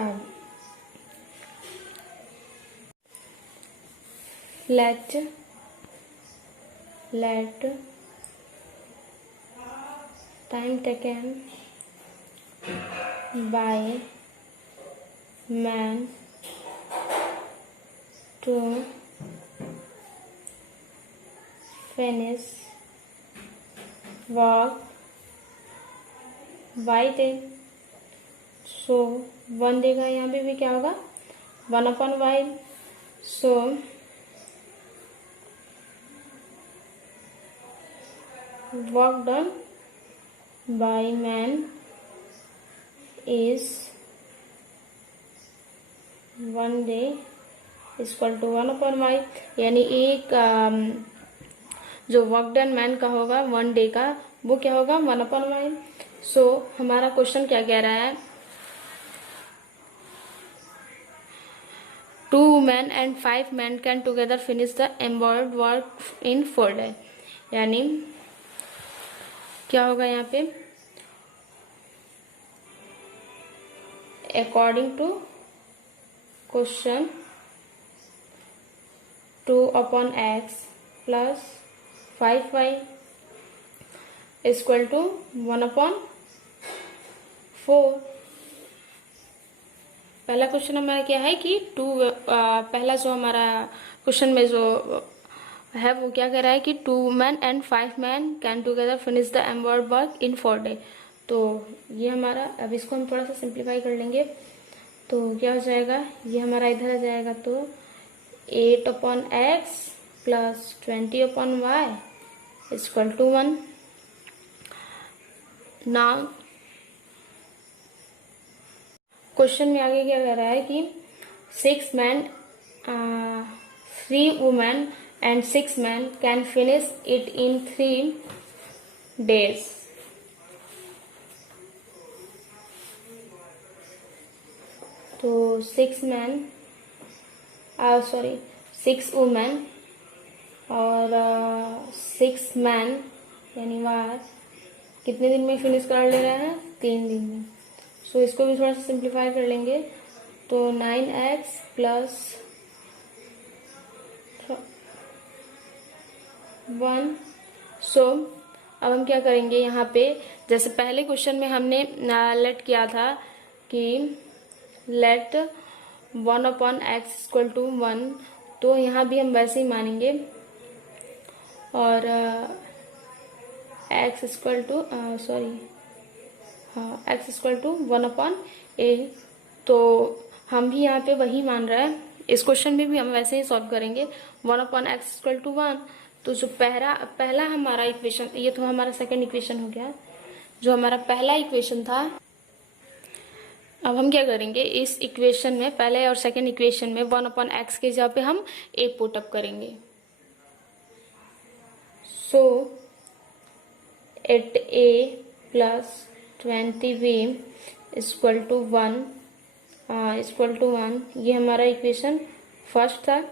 let time taken by man to finish work by day। So one day का यहाँ पे भी क्या होगा 1/y। So work done by man is one day equal to 1/y, यानी एक जो वर्क डन मैन का होगा वन डे का वो क्या होगा 1/y। सो हमारा क्वेश्चन क्या कह रहा है, 2 women and 5 men can together finish the embroidered work in 4 days। यानी क्या होगा यहाँ पे according to question 2/x plus 5y equal to 1/4। पहला क्वेश्चन हमारा क्या है कि पहला जो हमारा क्वेश्चन में जो है वो क्या कह रहा है कि 2 men and 5 men can together finish the embroidered work in 4 days। तो ये हमारा, अब इसको हम थोड़ा सा सिंप्लीफाई कर लेंगे तो क्या हो जाएगा, ये हमारा इधर आ जाएगा तो 8/x plus 20/y equal to 1। Now question में आगे क्या कह रहा है कि 6 men 3 women and 6 men can finish it in 3 days। तो 6 women और 6 men यानी वार कितने दिन में फिनिश कर ले रहे हैं 3 दिन में। सो इसको भी थोड़ा सा सिंप्लीफाई कर लेंगे तो 9x plus 1। सो अब हम क्या करेंगे यहाँ पे, जैसे पहले क्वेश्चन में हमने लेट किया था कि लेट 1/x इक्वल टू 1, तो यहाँ भी हम वैसे ही मानेंगे और x equal to x equal to 1/a। तो हम भी यहाँ पे वही मान रहे हैं, इस क्वेश्चन में भी हम वैसे ही सॉल्व करेंगे 1/x इक्वल टू 1। तो जो पहला हमारा इक्वेशन, ये तो हमारा सेकंड इक्वेशन हो गया, जो हमारा पहला इक्वेशन था अब हम क्या करेंगे, इस इक्वेशन में पहले और सेकंड इक्वेशन में 1/x के जगह पे हम a पुटअप करेंगे। So eight a plus 20b equal to 1 ये हमारा इक्वेशन फर्स्ट था,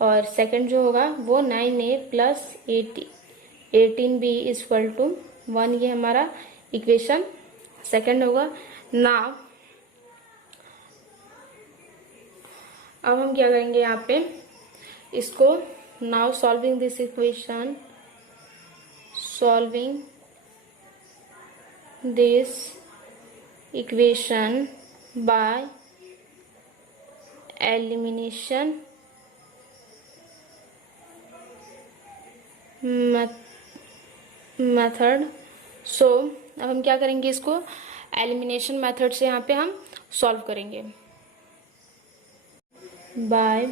और सेकंड जो होगा वो 9a plus 18b equal to 1 ये हमारा इक्वेशन सेकंड होगा। नाउ अब हम क्या करेंगे यहाँ पे इसको, now solving this equation, by elimination method. So अब हम क्या करेंगे, इसको एलिमिनेशन मेथड से यहाँ पे हम सॉल्व करेंगे। बाय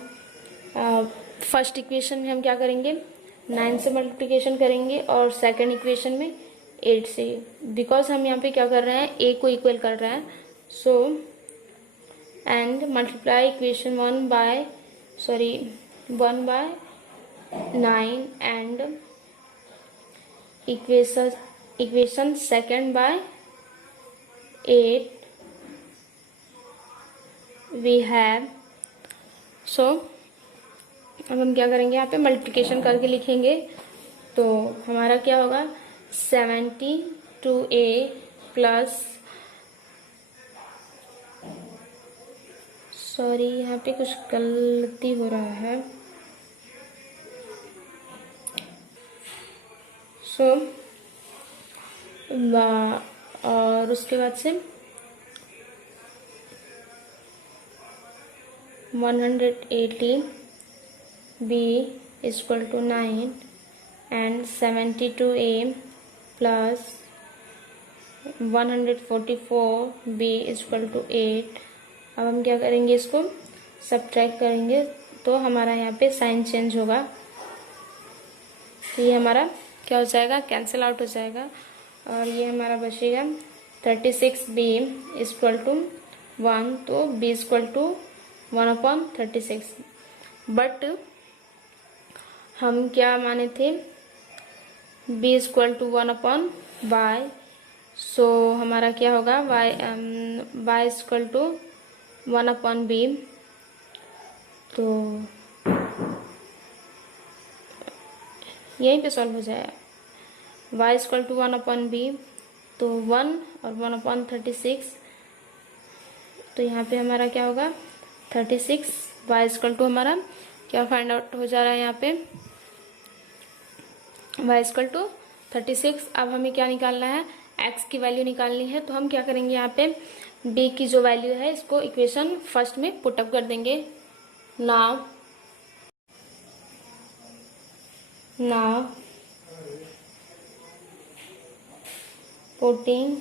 फर्स्ट इक्वेशन में हम क्या करेंगे, 9 से मल्टीप्लिकेशन करेंगे और सेकंड इक्वेशन में 8 से, बिकॉज हम यहाँ पे क्या कर रहे हैं, a को इक्वल कर रहे हैं। So and multiply equation 1 by 9 and equation second by 8 we have. So अब हम क्या करेंगे, यहाँ पे मल्टीप्लिकेशन करके लिखेंगे, तो हमारा क्या होगा 72a प्लस, सॉरी यहाँ पे कुछ गलती हो रहा है। सो और उसके बाद से 180b equal to 9 and 72a plus 144b equal to 8। अब हम क्या करेंगे, इसको सब्ट्रैक्ट करेंगे, तो हमारा यहाँ पे साइन चेंज होगा, तो ये हमारा क्या हो जाएगा, कैंसिल आउट हो जाएगा, और ये हमारा बचेगा 36b इक्वल टू 1, तो b इक्वल टू 1/36। बट हम क्या माने थे, b इक्वल टू 1/y, सो हमारा क्या होगा y इक्वल टू 1/b, तो यहीं पे सॉल्व हो जाएगा। y इक्वल टू 1/b, तो 1 और 1/36, तो यहाँ पे हमारा क्या होगा 36। y इक्वल टू हमारा क्या फाइंड आउट हो जा रहा है यहाँ पे, y इक्वल टू 36। अब हमें क्या निकालना है, x की वैल्यू निकालनी है, तो हम क्या करेंगे, यहाँ पे b की जो वैल्यू है इसको इक्वेशन फर्स्ट में पुटअप कर देंगे। Now putting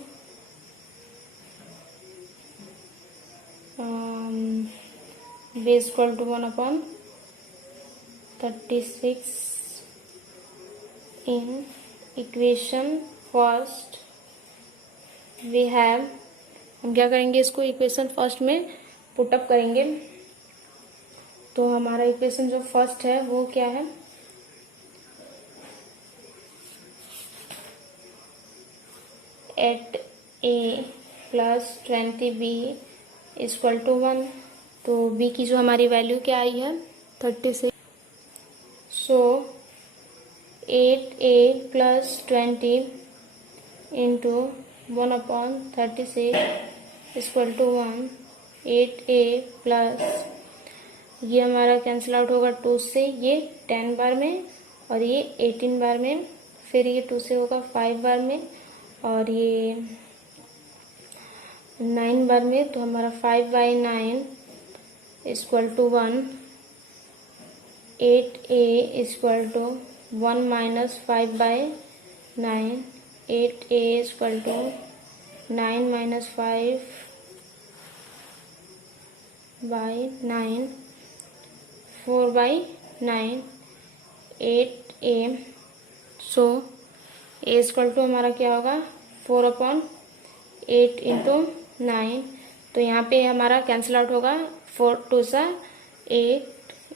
b equal to 1/36 in equation first we have. हम क्या करेंगे, इसको इक्वेशन फर्स्ट में पुटअप करेंगे, तो हमारा इक्वेशन जो फर्स्ट है वो क्या है, eight a plus 20b equal to 1, तो b की जो हमारी वैल्यू क्या आई है 36। So 8a plus 20 into 1/36 equal to 1, 8a plus, ये हमारा कैंसिल आउट होगा 2 से, ये 10 बार में और ये 18 बार में, फिर ये 2 से होगा 5 बार में और ये 9 बार में, तो हमारा 5/9 equal to 1, 8a equal to 1 minus 5/9, 8a equal to 9 minus 5/9, 4/9, 8a। So a equal to हमारा क्या होगा 4/8 इंटू 9, तो यहाँ पे हमारा कैंसिल आउट होगा, 4 2 सा 8,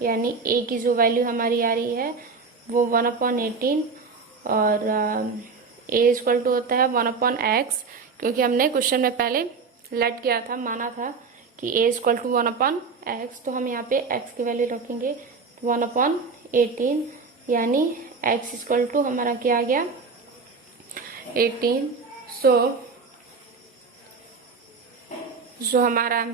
यानी ए की जो वैल्यू हमारी आ रही है वो 1/18 और ए इक्वल टू होता है 1/x, क्योंकि हमने क्वेश्चन में पहले लेट किया था, माना था कि ए इक्वल टू 1/x, तो हम यहाँ पे x की वैल्यू रखेंगे 1/18, यानी x इक्वल टू हमारा क्या आ गया 18। सो हमारा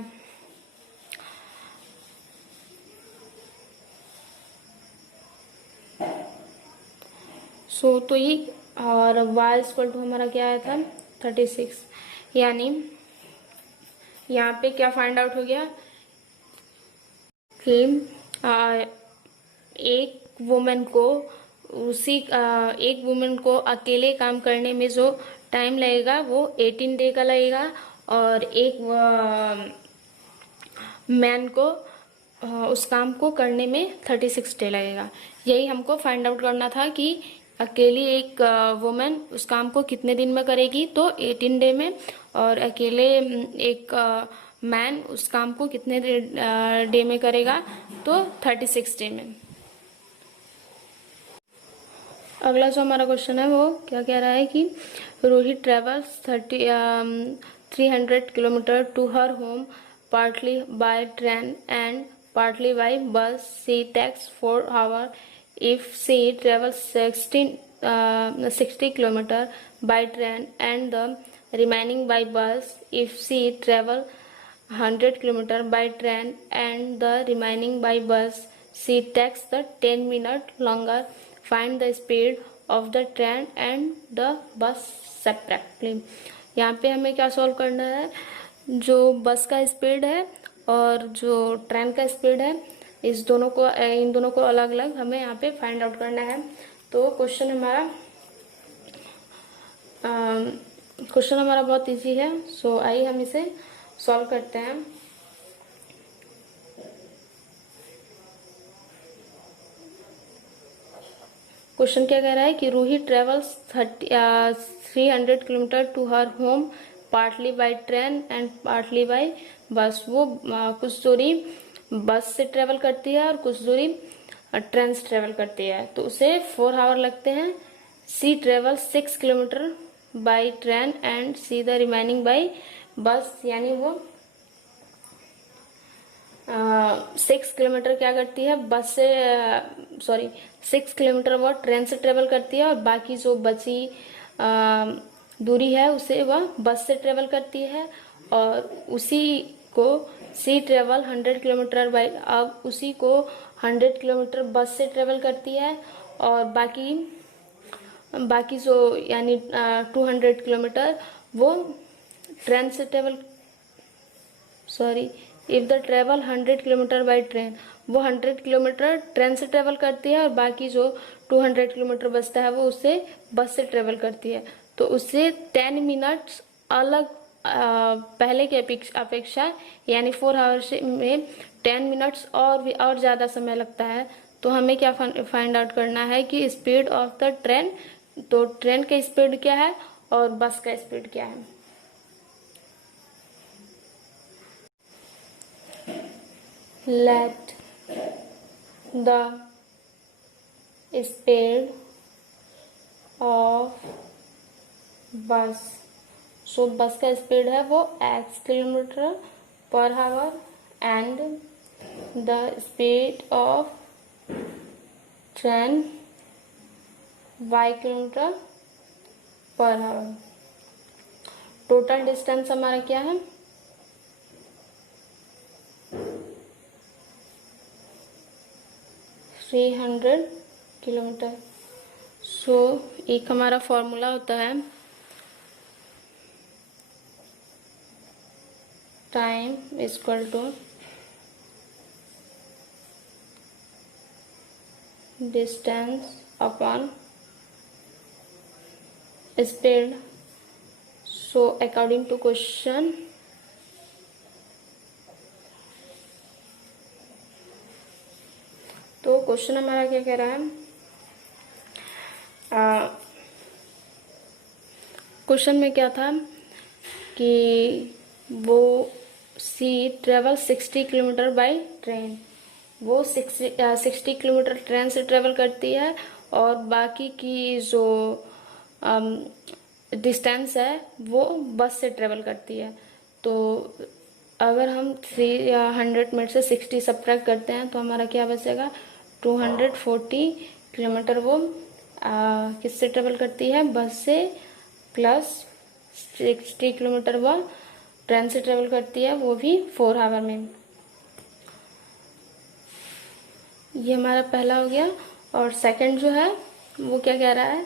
तो ये और y इक्वल टू हमारा क्या आया था 36, यानी यहाँ पे क्या फाइंड आउट हो गया कि एक वुमेन को अकेले काम करने में जो टाइम लगेगा वो 18 डे का लगेगा, और एक मैन को उस काम को करने में 36 डे लगेगा। यही हमको फाइंड आउट करना था कि अकेली एक वुमेन उस काम को कितने दिन में करेगी, तो 18 डे में, और अकेले एक मैन उस काम को कितने डे में करेगा, तो 36 डे में। अगला जो हमारा क्वेश्चन है वो क्या कह रहा है कि Rohit travels 300 kilometre to her home partly by train and partly by bus. She takes 4 hours if she travels 60 kilometer by train and the remaining by bus. If she travel 100 kilometer by train and the remaining by bus, she takes the 10 minutes longer. Find the speed of the train and the bus separately. यहाँ पे हमें क्या solve करना है, जो बस का speed है और जो ट्रेन का स्पीड है, इन दोनों को अलग अलग हमें यहाँ पे फाइंड आउट करना है। तो क्वेश्चन हमारा बहुत इजी है। सो आइए हम इसे सॉल्व करते हैं। क्वेश्चन क्या कह रहा है कि Ruhi travels 300 kilometre to her home partly by train and partly by bus. वो कुछ दूरी बस से ट्रेवल करती है और कुछ दूरी ट्रेन से ट्रेवल करती है, तो उसे 4 आवर लगते हैं। C travel 6 kilometre by train and C the remaining by bus, यानी वो 6 किलोमीटर क्या करती है बस से 6 किलोमीटर वो ट्रेन से ट्रेवल करती है, और बाकी जो बची दूरी है उसे वह बस से ट्रेवल करती है। और उसी को सी ट्रेवल 100 किलोमीटर बाई, अब उसी को 100 किलोमीटर बस से ट्रेवल करती है, और बाकी जो यानी 200 किलोमीटर वो ट्रेन से travel if the travel 100 kilometre by train, वो 100 किलोमीटर ट्रेन से ट्रेवल करती है, और बाकी जो 200 किलोमीटर बचता है वो उससे बस से ट्रेवल करती है। तो उससे 10 मिनट्स अलग पहले की अपेक्षा यानी 4 आवर्स में 10 मिनट्स और ज़्यादा समय लगता है। तो हमें क्या फाइंड आउट करना है कि स्पीड ऑफ द ट्रेन, तो ट्रेन का स्पीड क्या है और बस का स्पीड क्या है। Let the speed of bus, सो बस का स्पीड है वो x kilometre per our and the speed of train y kilometre per our. Total distance हमारा क्या है 300 किलोमीटर। सो एक हमारा फॉर्मूला होता है time equal to distance upon speed. So according to question तो क्वेश्चन हमारा क्या कह रहा है, क्वेश्चन में क्या था कि वो सी ट्रेवल 60 किलोमीटर बाय ट्रेन, वो 60 किलोमीटर ट्रेन से ट्रेवल करती है और बाकी की जो डिस्टेंस है वो बस से ट्रेवल करती है। तो अगर हम 300 में से 60 सब्ट्रैक्ट करते हैं तो हमारा क्या बचेगा, 240 किलोमीटर वो किससे ट्रेवल करती है, बस से, प्लस 60 किलोमीटर वो ट्रेन से ट्रेवल करती है, वो भी 4 आवर में। ये हमारा पहला हो गया। और सेकंड जो है वो क्या कह रहा है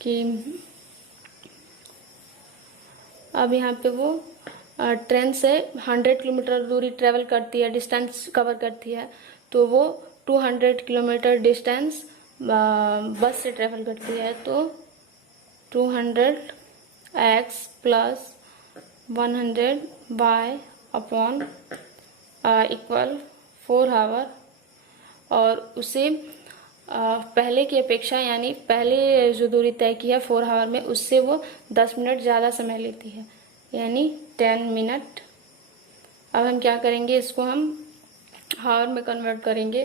कि अब यहाँ पे वो ट्रेन से 100 किलोमीटर दूरी ट्रेवल करती है, डिस्टेंस कवर करती है, तो वो 200 किलोमीटर डिस्टेंस बस से ट्रेवल करती है। तो 200x plus 100 by upon equal 4 hour, और उसे पहले की अपेक्षा यानी पहले जो दूरी तय की है 4 आवर में, उससे वो 10 मिनट ज़्यादा समय लेती है, यानी 10 मिनट। अब हम क्या करेंगे, इसको हम आवर में कन्वर्ट करेंगे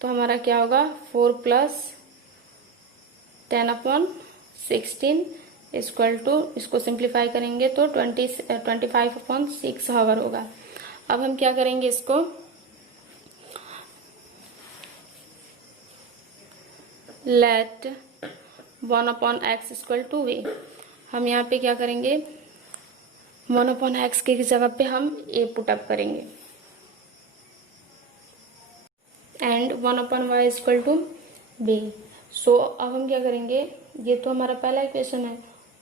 तो हमारा क्या होगा, 4 प्लस 10/16 इक्वल टू, इसको सिंप्लीफाई करेंगे तो 25/6 आवर होगा। अब हम क्या करेंगे, इसको late 1/x equal to v, हम यहाँ पे क्या करेंगे, 1/x की जगह पे हम a पुट अप करेंगे and 1/y equal to b। So अब हम क्या करेंगे, ये तो हमारा पहला इक्वेशन है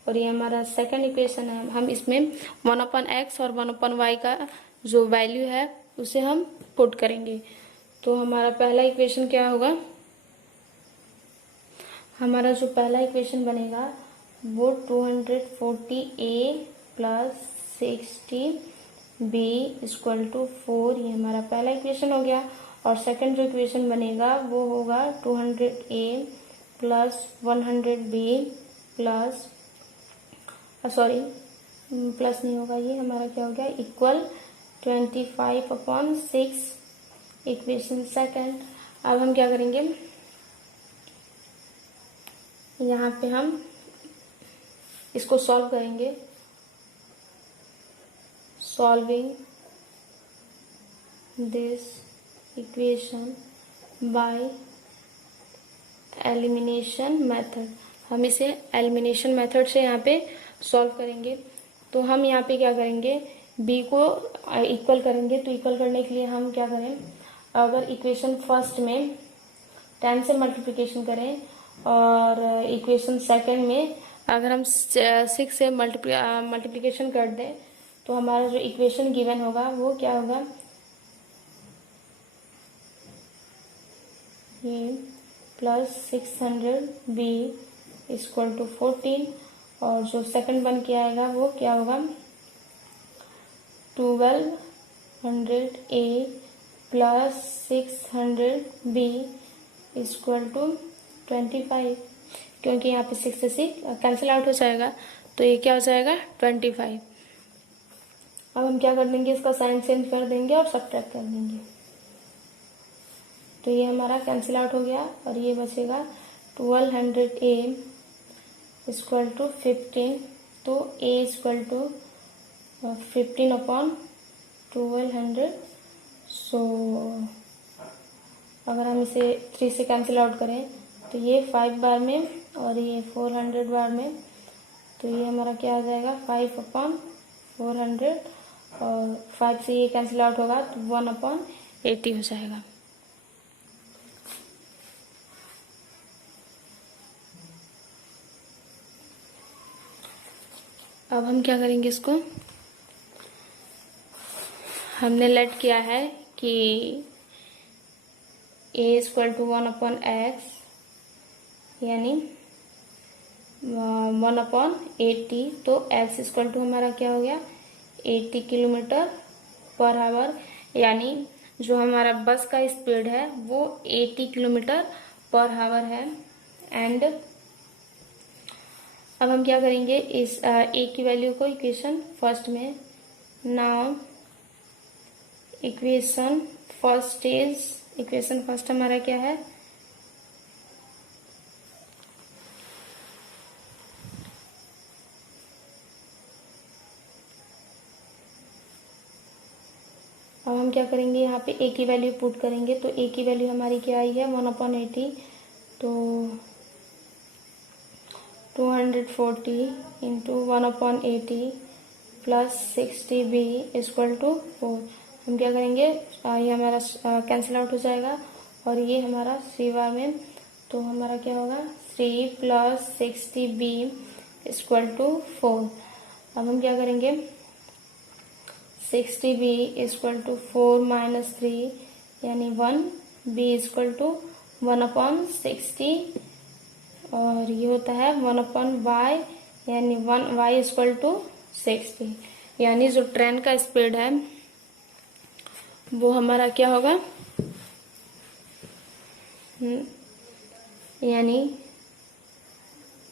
और ये हमारा सेकंड इक्वेशन है। हम इसमें 1/x और 1/y का जो वैल्यू है उसे हम पुट करेंगे। तो हमारा पहला इक्वेशन क्या होगा, हमारा जो पहला इक्वेशन बनेगा वो 240a plus 60b equal to 4, ये हमारा पहला इक्वेशन हो गया। और सेकंड जो इक्वेशन बनेगा वो होगा 200a plus 100b plus plus नहीं होगा, ये हमारा क्या हो गया, इक्वल 25/6 इक्वेशन सेकंड। अब हम क्या करेंगे, यहाँ पे हम इसको सॉल्व करेंगे, solving this equation by elimination method. हम इसे एलिमिनेशन मेथड से यहाँ पे सॉल्व करेंगे। तो हम यहाँ पे क्या करेंगे, b को इक्वल करेंगे। तो इक्वल करने के लिए हम क्या करें, अगर इक्वेशन फर्स्ट में 10 से मल्टीप्लिकेशन करें और इक्वेशन सेकंड में अगर हम 6 से मल्टीप्लिकेशन कर दें तो हमारा जो इक्वेशन गिवन होगा वो क्या होगा, ये प्लस 600b इक्वल टू 14, और जो सेकंड बन के आएगा वो क्या होगा, 1200a plus 600b equal to 25, क्योंकि यहाँ पे 6 से 6 कैंसिल आउट हो जाएगा तो ये क्या हो जाएगा, 25। अब हम क्या कर देंगे, इसका साइन चेंज कर देंगे और सब्ट्रैक्ट कर देंगे। तो ये हमारा कैंसिल आउट हो गया और ये बचेगा 1200a इक्वल टू 15, तो a इक्वल टू 15/1200। सो अगर हम इसे 3 से कैंसिल आउट करें तो ये 5 बार में और ये 400 बार में, तो ये हमारा क्या आ जाएगा, 5/400, और 5 से ये कैंसिल आउट होगा तो 1/80 हो जाएगा। अब हम क्या करेंगे, इसको हमने लेट किया है कि a इक्वल टू 1/x यानी 1/80, तो x इक्वल टू हमारा क्या हो गया, 80 किलोमीटर पर आवर, यानी जो हमारा बस का स्पीड है वो 80 किलोमीटर पर आवर है। एंड अब हम क्या करेंगे, इस a की वैल्यू को इक्वेशन फर्स्ट में नाउ इक्वेशन फर्स्ट हमारा क्या है, अब हम क्या करेंगे, यहाँ पे ए की वैल्यू पुट करेंगे। तो ए की वैल्यू हमारी क्या आई है 1/80, तो 240 into 1/80 plus 60b equal to 4। हम क्या करेंगे, ये हमारा कैंसिल आउट हो जाएगा और ये हमारा 3 में, तो हमारा क्या होगा 3 प्लस 60b इक्वल टू 4। अब हम क्या करेंगे, 60b इक्वल टू 4 माइनस 3 यानी 1, b इक्वल टू 1/60 और ये होता है 1/y यानी 1y इक्वल टू 60। यानी जो ट्रेन का स्पीड है वो हमारा क्या होगा, यानी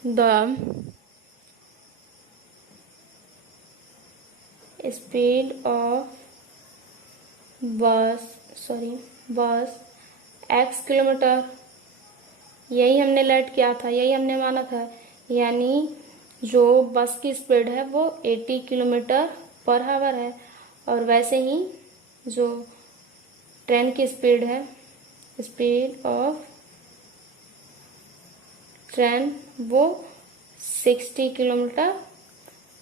द स्पीड ऑफ बस x किलोमीटर, यही हमने लेट किया था, यही हमने माना था। यानी जो बस की स्पीड है वो 80 किलोमीटर पर आवर है और वैसे ही जो ट्रेन की स्पीड है, स्पीड ऑफ ट्रेन वो 60 किलोमीटर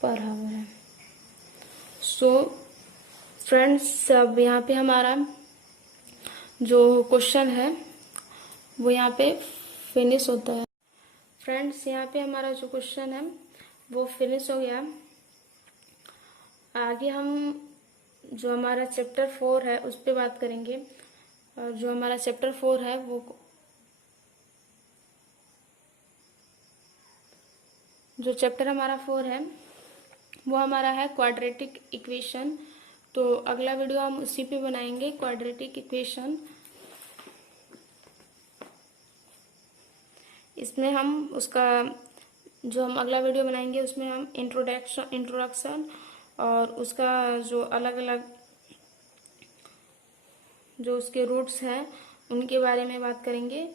पर आवर है। सो फ्रेंड्स, अब यहाँ पे हमारा जो क्वेश्चन है वो यहाँ पे फिनिश होता है। फ्रेंड्स, यहाँ पे हमारा जो क्वेश्चन है वो फिनिश हो गया। आगे हम जो हमारा चैप्टर 4 है उस पे बात करेंगे। और जो हमारा चैप्टर 4 है वो जो चैप्टर हमारा 4 है वो हमारा है क्वाड्रेटिक इक्वेशन। तो अगला वीडियो हम उसी पे बनाएंगे, क्वाड्रेटिक इक्वेशन। इसमें हम उसका जो हम अगला वीडियो बनाएंगे उसमें हम इंट्रोडक्शन और उसका जो अलग अलग जो उसके रूट्स हैं उनके बारे में बात करेंगे।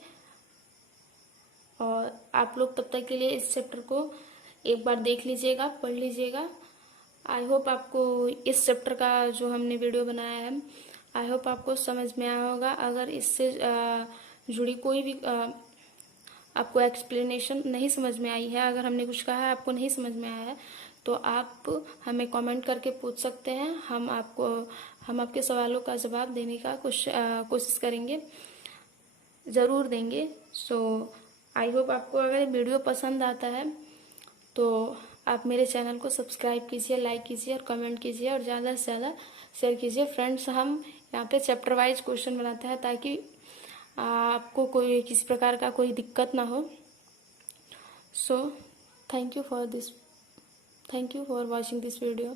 और आप लोग तब तक के लिए इस चैप्टर को एक बार देख लीजिएगा, पढ़ लीजिएगा। आई होप आपको इस चैप्टर का जो हमने वीडियो बनाया है, आई होप आपको समझ में आया होगा। अगर इससे जुड़ी कोई भी आपको एक्सप्लेनेशन नहीं समझ में आई है, अगर हमने कुछ कहा है आपको नहीं समझ में आया है, तो आप हमें कमेंट करके पूछ सकते हैं। हम आपके सवालों का जवाब देने का कोशिश करेंगे, ज़रूर देंगे। सो आई होप आपको अगर वीडियो पसंद आता है तो आप मेरे चैनल को सब्सक्राइब कीजिए, लाइक कीजिए और कमेंट कीजिए और ज़्यादा से ज़्यादा शेयर कीजिए। फ्रेंड्स, हम यहाँ पे चैप्टर वाइज क्वेश्चन बनाते हैं ताकि आपको कोई किसी प्रकार का कोई दिक्कत ना हो। So thank you for watching this video.